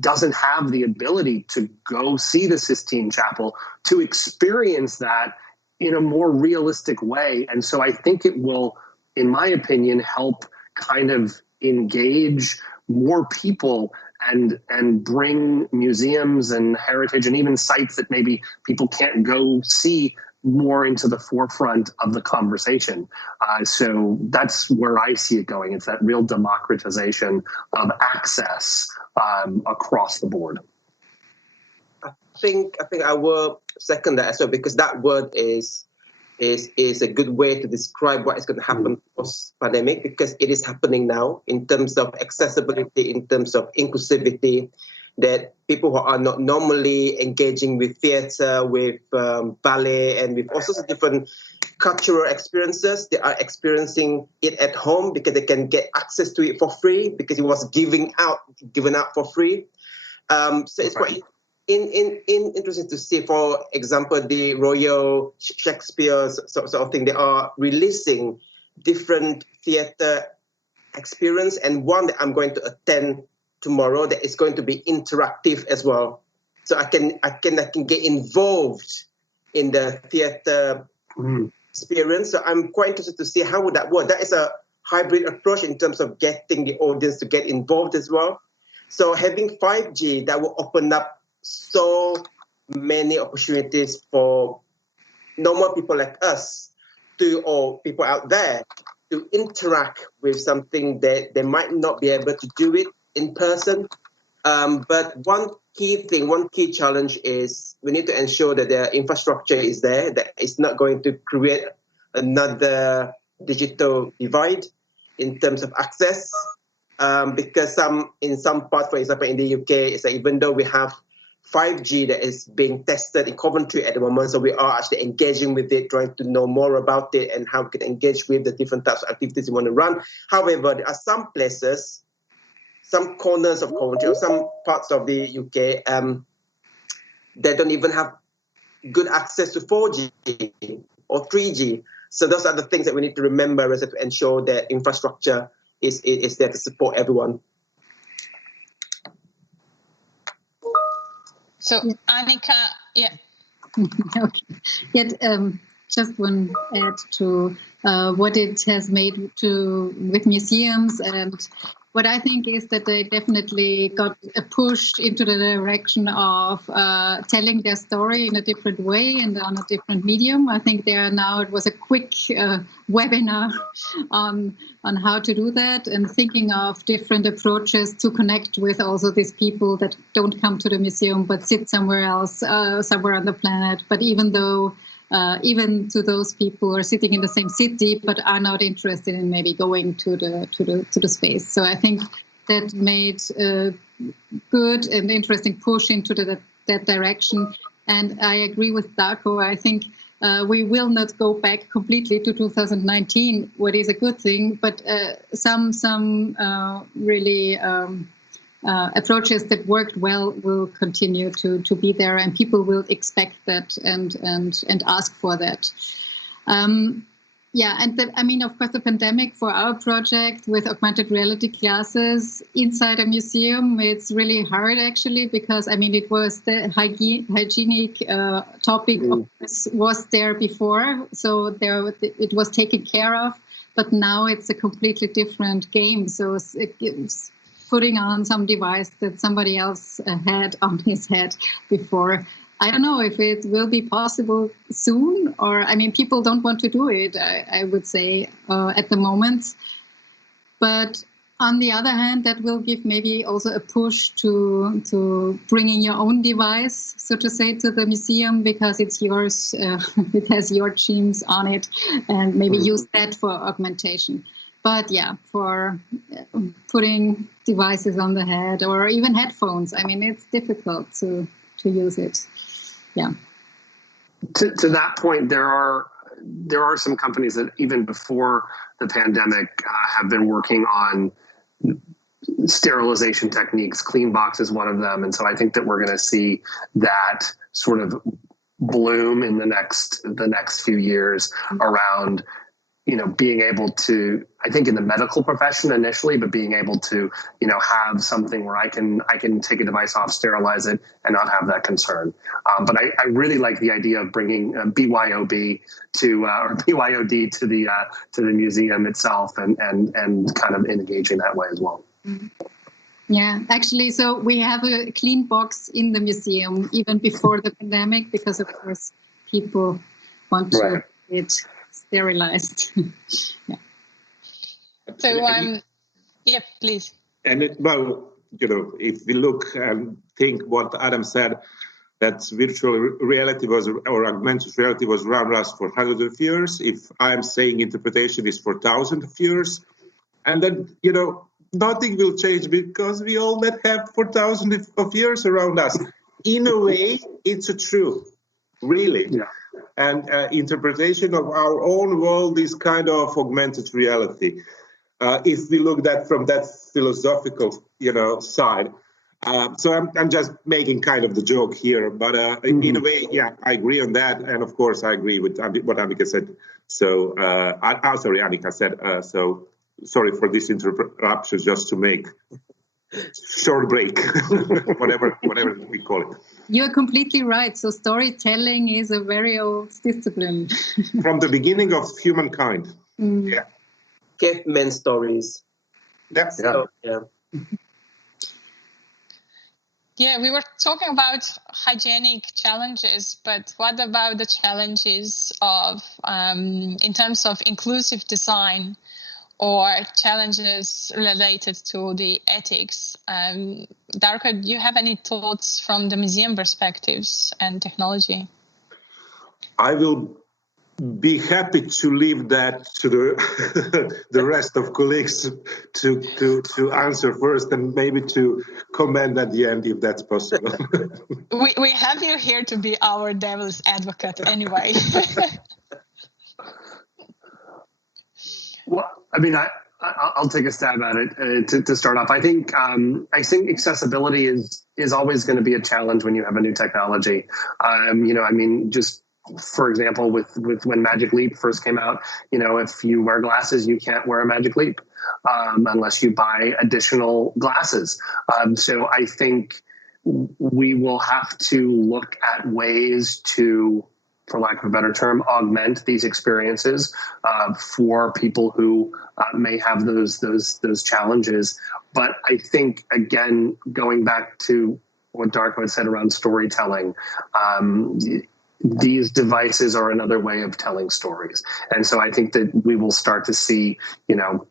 doesn't have the ability to go see the Sistine Chapel to experience that in a more realistic way. And so I think it will, in my opinion, help kind of engage more people and bring museums and heritage and even sites that maybe people can't go see more into the forefront of the conversation. So that's where I see it going. It's that real democratization of access across the board. I think I will second that as well, because that word is a good way to describe what is going to happen post-pandemic, because it is happening now in terms of accessibility, in terms of inclusivity, that people who are not normally engaging with theatre, with ballet, and with all sorts of different cultural experiences, they are experiencing it at home because they can get access to it for free, because it was given out for free. So it's quite interesting to see, for example, the Royal Shakespeare sort of thing. They are releasing different theatre experience, and one that I'm going to attend tomorrow that is going to be interactive as well. So I can get involved in the theatre experience. So I'm quite interested to see how would that work. That is a hybrid approach in terms of getting the audience to get involved as well. So having 5G, that will open up so many opportunities for normal people like us or people out there to interact with something that they might not be able to do it in person. But one key challenge is we need to ensure that the infrastructure is there, that it's not going to create another digital divide in terms of access. Because in some parts, for example, in the UK, it's like even though we have 5G that is being tested in Coventry at the moment, so we are actually engaging with it, trying to know more about it and how we can engage with the different types of activities we want to run. However, there are some places, some corners of Coventry or some parts of the UK that don't even have good access to 4G or 3G. So those are the things that we need to remember as to ensure that infrastructure is there to support everyone. So Anika, yeah. Okay. Yet, just one add to what it has made with museums, and what I think is that they definitely got pushed into the direction of telling their story in a different way and on a different medium. I think it was a quick webinar on how to do that, and thinking of different approaches to connect with also these people that don't come to the museum but sit somewhere else, somewhere on the planet. But even to those people who are sitting in the same city but are not interested in maybe going to the space. So I think that made a good and interesting push into that direction. And I agree with Darko. I think we will not go back completely to 2019, what is a good thing, but some really approaches that worked well will continue to be there, and people will expect that and ask for that. Of course, the pandemic for our project with augmented reality classes inside a museum, it's really hard actually, because it was the hygienic topic was there before, so it was taken care of, but now it's a completely different game. So it's putting on some device that somebody else had on his head before. I don't know if it will be possible soon, or people don't want to do it, I would say, at the moment. But on the other hand, that will give maybe also a push to bringing your own device, so to say, to the museum, because it's yours, it has your genes on it, and maybe use that for augmentation. But yeah, for putting devices on the head or even headphones, I mean, it's difficult to use it. Yeah. To that point, there are some companies that even before the pandemic have been working on sterilization techniques. CleanBox is one of them, and so I think that we're going to see that sort of bloom in the next few years around, you know, being able to, I think in the medical profession initially, but being able to, you know, have something where I can take a device off, sterilize it, and not have that concern. But I really like the idea of bringing BYOB to or BYOD to the museum itself, and kind of engaging that way as well. Yeah, actually, so we have a clean box in the museum even before the pandemic, because of course people want to get it sterilized. Yeah. So, yeah, please. And well, you know, if we look and think what Adam said, that virtual reality was, or augmented reality was around us for hundreds of years. If I'm saying interpretation is for thousands of years, and then, you know, nothing will change because we all that have for thousands of years around us. In a way, it's true, really. Yeah. And interpretation of our own world is kind of augmented reality. If we look at from that philosophical, you know, side. So I'm just making kind of the joke here, but in a way, yeah, I agree on that, and of course I agree with what Anika said. So, sorry, Anika said. So sorry for this interruption, just to make short break, whatever we call it. You're completely right. So storytelling is a very old discipline. From the beginning of humankind. Yeah. Caveman stories. That's yeah. Yeah, we were talking about hygienic challenges, but what about the challenges of, in terms of inclusive design, or challenges related to the ethics? Darko, do you have any thoughts from the museum perspectives and technology? I will be happy to leave that to the rest of colleagues to answer first, and maybe to comment at the end if that's possible. we have you here to be our devil's advocate anyway. Well, I mean, I'll take a stab at it to start off. I think accessibility is always going to be a challenge when you have a new technology. You know, I mean, just for example, with when Magic Leap first came out, you know, if you wear glasses, you can't wear a Magic Leap unless you buy additional glasses. So I think we will have to look at ways to, for lack of a better term, augment these experiences for people who may have those challenges. But I think, again, going back to what Darko had said around storytelling, these devices are another way of telling stories. And so I think that we will start to see, you know,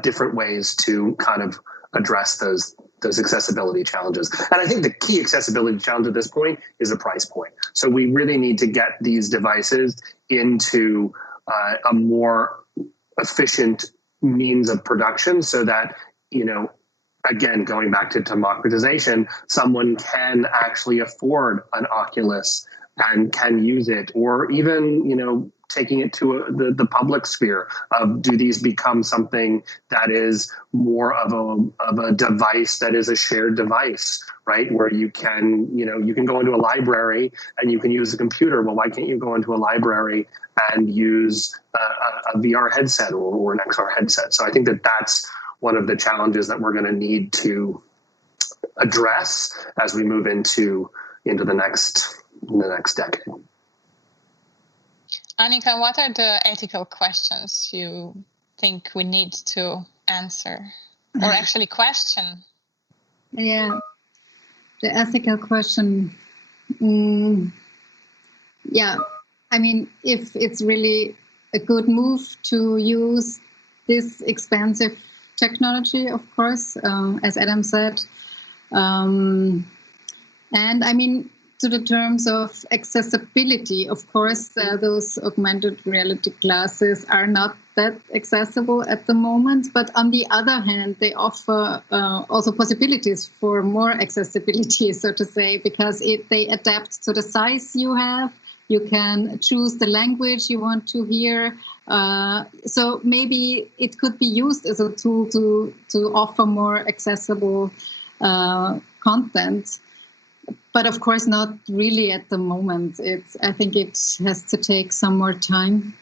different ways to kind of address those accessibility challenges. And I think the key accessibility challenge at this point is a price point. So we really need to get these devices into a more efficient means of production, so that, you know, again, going back to democratization, someone can actually afford an Oculus and can use it, or even, you know, taking it to the public sphere of, do these become something that is more of a device that is a shared device, right? Where you can, you know, you can go into a library and you can use a computer. Well, why can't you go into a library and use a VR headset or an XR headset? So I think that that's one of the challenges that we're going to need to address as we move into the next decade. Anika, what are the ethical questions you think we need to answer, or actually question? Yeah, the ethical question. Yeah, I mean, if it's really a good move to use this expensive technology, of course, as Adam said. And I mean, to the terms of accessibility, of course, those augmented reality glasses are not that accessible at the moment. But on the other hand, they offer also possibilities for more accessibility, so to say, because they adapt to the size you have. You can choose the language you want to hear. So maybe it could be used as a tool to offer more accessible content. But of course, not really at the moment. I think it has to take some more time.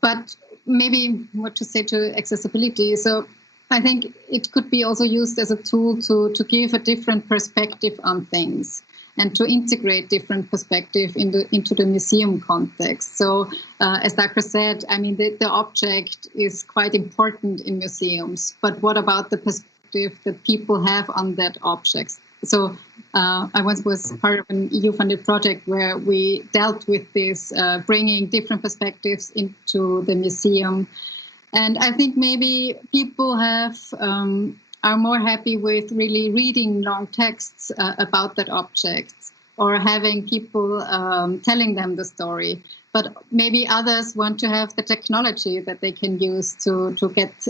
But maybe what to say to accessibility. So I think it could be also used as a tool to give a different perspective on things and to integrate different perspective into the museum context. So as Darko said, I mean, the object is quite important in museums, but what about the perspective that people have on that object? So I once was part of an EU-funded project where we dealt with this, bringing different perspectives into the museum. And I think maybe people are more happy with really reading long texts about that object or having people telling them the story. But maybe others want to have the technology that they can use to get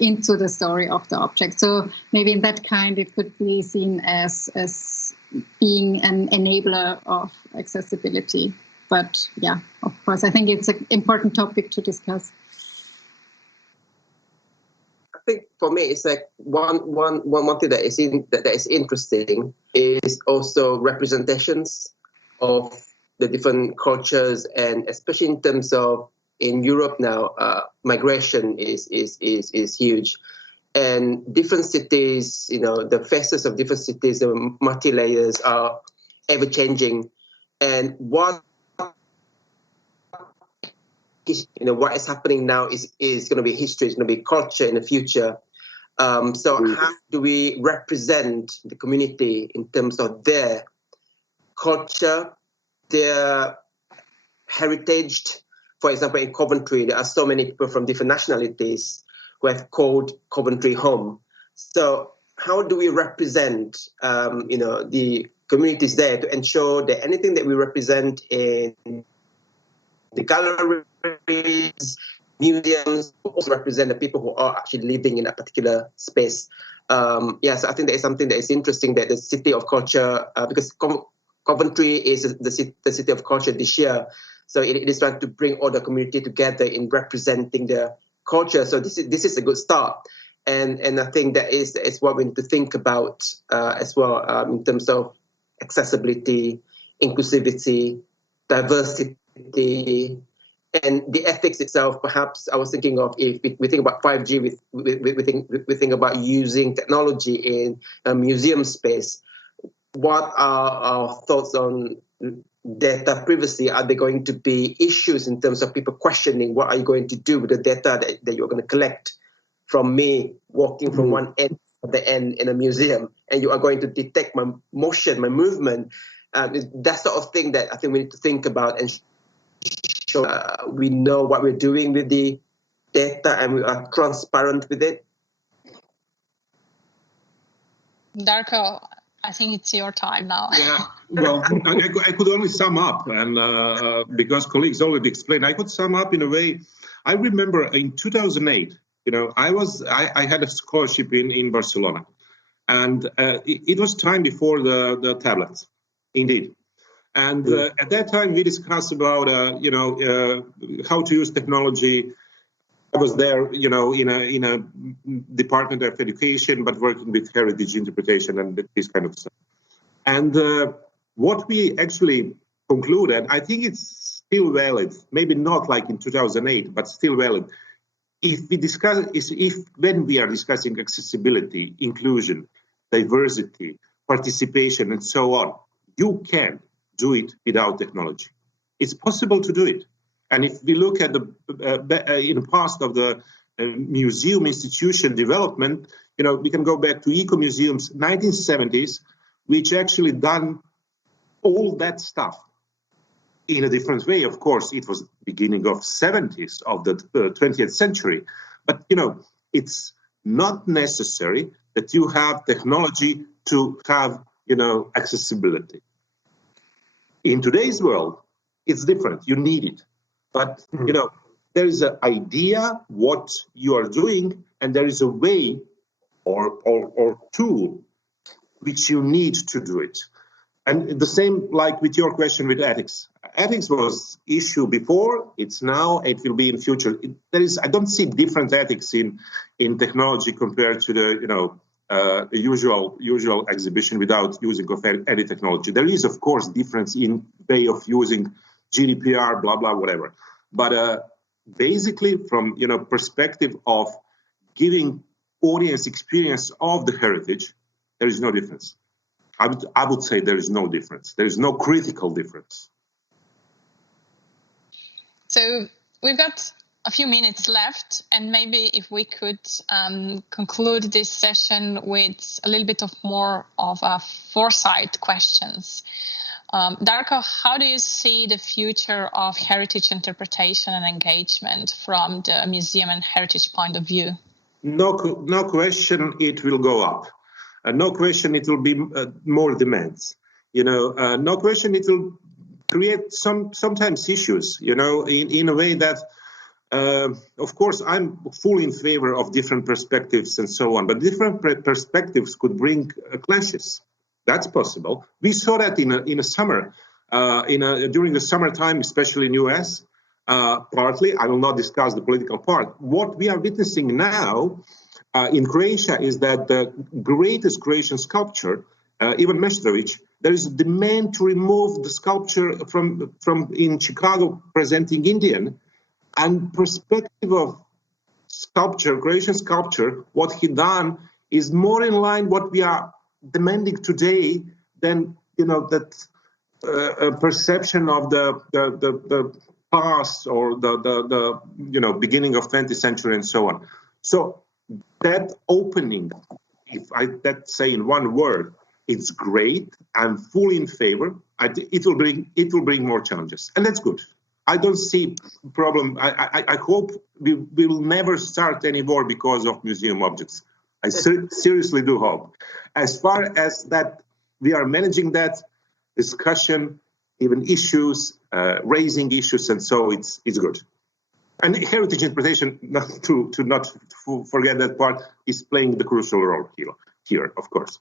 into the story of the object. So maybe in that kind, it could be seen as being an enabler of accessibility. But yeah, of course, I think it's an important topic to discuss. I think for me, it's like one thing that is interesting is also representations of the different cultures, and especially in terms of in Europe now, migration is huge, and different cities, the faces of different cities, the multi-layers are ever changing, and what is happening now is going to be history, it's going to be culture in the future. So how do we represent the community in terms of their culture, their heritage? For example, in Coventry, there are so many people from different nationalities who have called Coventry home. So how do we represent, the communities there to ensure that anything that we represent in the galleries, museums, also represent the people who are actually living in a particular space? So I think that is something that is interesting, that the City of Culture, because Coventry is the City of Culture this year, so it is trying to bring all the community together in representing their culture. So this is a good start, and I think that is what we need to think about as well, in terms of accessibility, inclusivity, diversity, and the ethics itself. Perhaps I was thinking of, if we think about 5G, we think about using technology in a museum space. What are our thoughts on data privacy? Are there going to be issues in terms of people questioning what are you going to do with the data that you're going to collect from me walking from one end to the end in a museum, and you are going to detect my motion, my movement? That sort of thing that I think we need to think about and show we know what we're doing with the data and we are transparent with it. Darko, I think it's your time now. Yeah, well, I could only sum up, and because colleagues already explained, I could sum up in a way. I remember in 2008, I had a scholarship in Barcelona, and it was time before the tablets, indeed. And at that time, we discussed about how to use technology. I was there, in a department of education, but working with heritage interpretation and this kind of stuff. And what we actually concluded, I think it's still valid, maybe not like in 2008, but still valid. When we are discussing accessibility, inclusion, diversity, participation, and so on, you can do it without technology. It's possible to do it. And if we look at in the past of the museum institution development, we can go back to eco-museums, 1970s, which actually done all that stuff in a different way. Of course, it was beginning of 70s of the 20th century. But, it's not necessary that you have technology to have accessibility. In today's world, it's different. You need it. But, there is an idea what you are doing, and there is a way or tool which you need to do it. And the same like with your question with ethics. Ethics was issue before, it's now, it will be in future. I don't see different ethics in technology compared to the usual exhibition without using of any technology. There is, of course, difference in way of using GDPR, blah, blah, whatever. But basically, from perspective of giving audience experience of the heritage, there is no difference. I would say there is no difference. There is no critical difference. So we've got a few minutes left, and maybe if we could conclude this session with a little bit of more of a foresight questions. Darko, how do you see the future of heritage interpretation and engagement from the museum and heritage point of view? No question, it will go up. No question, it will be more demands. No question, it will create sometimes issues. In a way that, of course, I'm fully in favor of different perspectives and so on. But different perspectives could bring clashes. That's possible. We saw that in a summer, during the summertime, especially in US. Partly, I will not discuss the political part. What we are witnessing now in Croatia is that the greatest Croatian sculpture, Ivan Meštrović, there is a demand to remove the sculpture from in Chicago presenting Indian, and perspective of sculpture, Croatian sculpture, what he done is more in line what we are demanding today than that perception of the past or the beginning of 20th century and so on. So that opening, if I say in one word, it's great. I'm fully in favor. It will bring more challenges, and that's good. I don't see problem. I hope we will never start any war because of museum objects. I seriously do hope. As far as that, we are managing that discussion, even issues, raising issues, and so it's good. And heritage interpretation, not to forget that part, is playing the crucial role here, of course.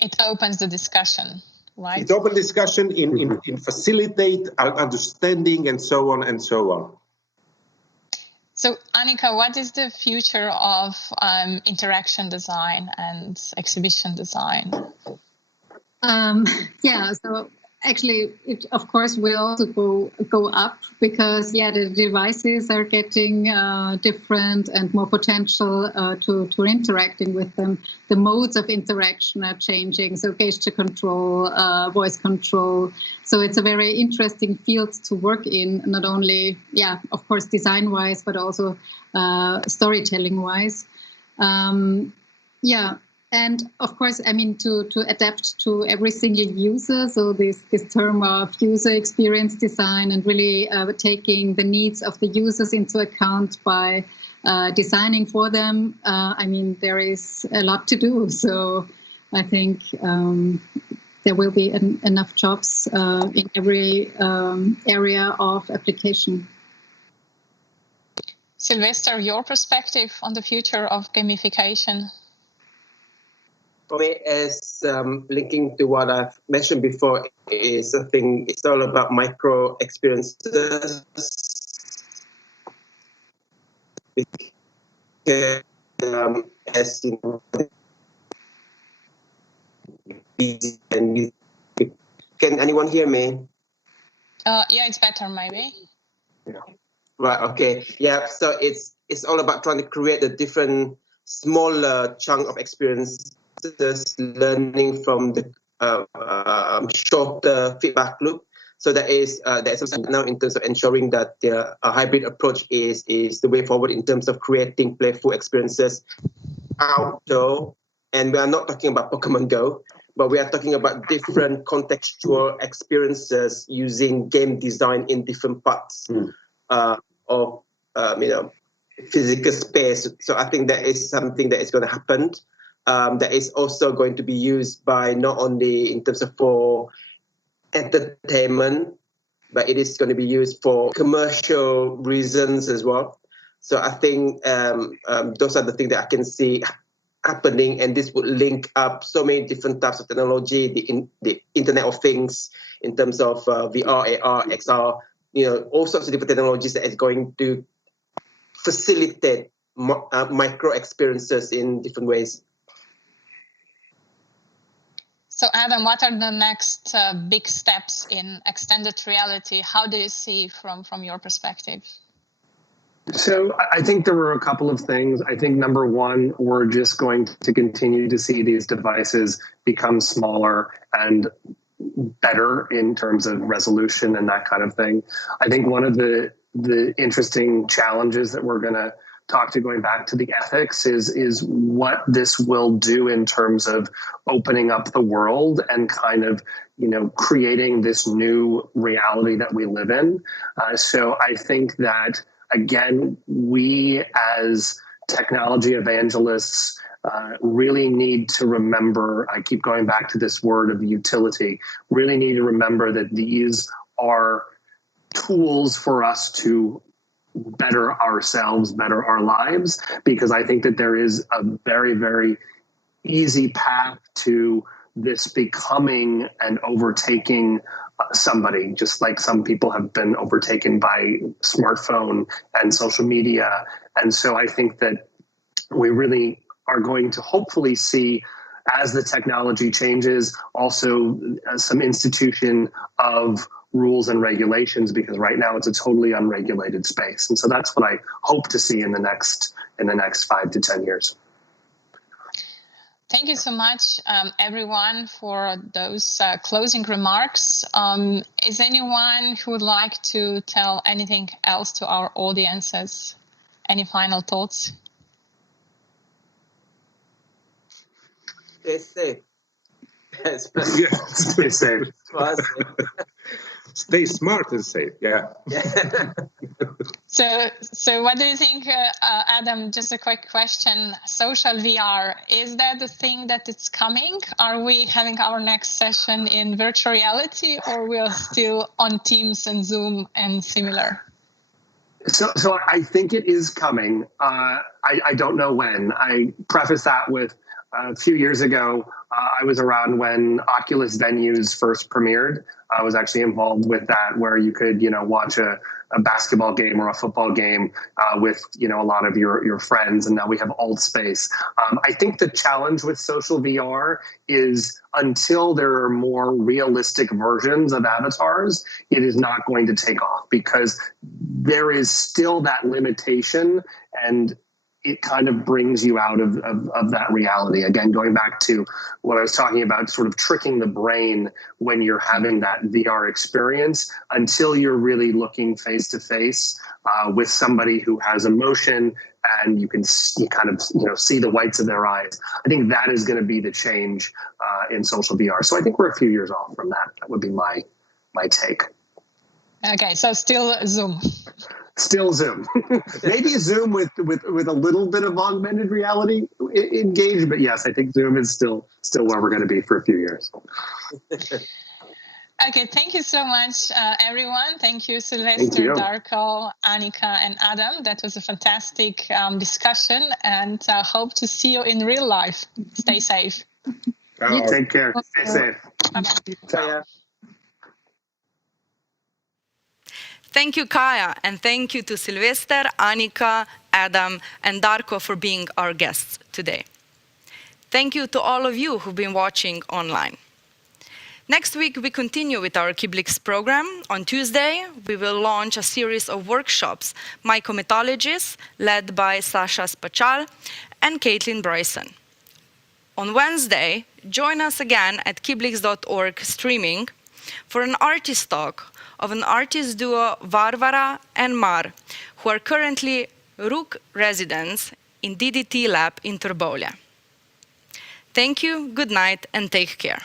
It opens the discussion, right? It opens discussion in facilitate understanding and so on and so on. So, Anika, what is the future of interaction design and exhibition design? So actually, it of course will also go up because the devices are getting different and more potential to interacting with them. The modes of interaction are changing, so gesture control, voice control. So it's a very interesting field to work in, not only of course design-wise, but also storytelling-wise. And of course, I mean, to adapt to every single user. So this term of user experience design and really taking the needs of the users into account by designing for them. I mean, there is a lot to do. So I think there will be enough jobs in every area of application. Sylvester, your perspective on the future of gamification? For me, as linking to what I've mentioned before, is I think it's all about micro experiences. Because, as you know, can anyone hear me? It's better, maybe. Yeah. Right. Okay. Yeah. So it's all about trying to create a different, smaller chunk of experience. Learning from the shorter feedback loop. So there's something now in terms of ensuring that a hybrid approach is the way forward in terms of creating playful experiences outdoor. And we are not talking about Pokemon Go, but we are talking about different contextual experiences using game design in different parts of physical space. So I think that is something that is going to happen. that is also going to be used by not only in terms of for entertainment, but it is going to be used for commercial reasons as well. So I think those are the things that I can see happening, and this would link up so many different types of technology, the Internet of Things in terms of VR, AR, XR, all sorts of different technologies that is going to facilitate micro experiences in different ways. So Adam, what are the next big steps in extended reality? How do you see from your perspective? So I think there were a couple of things. I think number one, we're just going to continue to see these devices become smaller and better in terms of resolution and that kind of thing. I think one of the interesting challenges that we're going to talk to, going back to the ethics, is what this will do in terms of opening up the world and kind of creating this new reality that we live in. So I think that, again, we as technology evangelists really need to remember, I keep going back to this word of utility, really need to remember that these are tools for us to better ourselves, better our lives, because I think that there is a very, very easy path to this becoming and overtaking somebody, just like some people have been overtaken by smartphone and social media. And so I think that we really are going to hopefully see, as the technology changes, also some institution of rules and regulations, because right now it's a totally unregulated space. And so that's what I hope to see in the next 5 to 10 years. Thank you so much, everyone, for those closing remarks. Is anyone who would like to tell anything else to our audiences? Any final thoughts? Stay safe. Stay safe. Stay smart and safe. Yeah. So what do you think, Adam? Just a quick question. Social VR, is that the thing that it's coming? Are we having our next session in virtual reality, or we are still on Teams and Zoom and similar? So I think it is coming. I don't know when. I preface that with a few years ago, I was around when Oculus venues first premiered. I was actually involved with that, where you could, watch a basketball game or a football game with, a lot of your friends. And now we have AltSpace. I think the challenge with social VR is, until there are more realistic versions of avatars, it is not going to take off, because there is still that limitation, and it kind of brings you out of that reality. Again, going back to what I was talking about, sort of tricking the brain when you're having that VR experience, until you're really looking face to face with somebody who has emotion, and you can kind of see the whites of their eyes. I think that is going to be the change in social VR. So I think we're a few years off from that. That would be my take. Okay, so still Zoom. Still Zoom. Maybe a Zoom with a little bit of augmented reality engaged, but yes, I think Zoom is still where we're going to be for a few years. Okay, thank you so much, everyone. Thank you, Sylvester, Darko, Anika, and Adam. That was a fantastic discussion, and hope to see you in real life. Stay safe. Take care. Stay safe. Bye-bye. Thank you, Kaja, and thank you to Sylvester, Anika, Adam, and Darko for being our guests today. Thank you to all of you who've been watching online. Next week, we continue with our KIBLIX program. On Tuesday, we will launch a series of workshops, Mycometologies, led by Sasha Spachal and Caitlin Bryson. On Wednesday, join us again at KIBLIX.org streaming for an artist talk of an artist duo, Varvara and Mar, who are currently RUC residents in DDT Lab in Turbolia. Thank you, good night, and take care.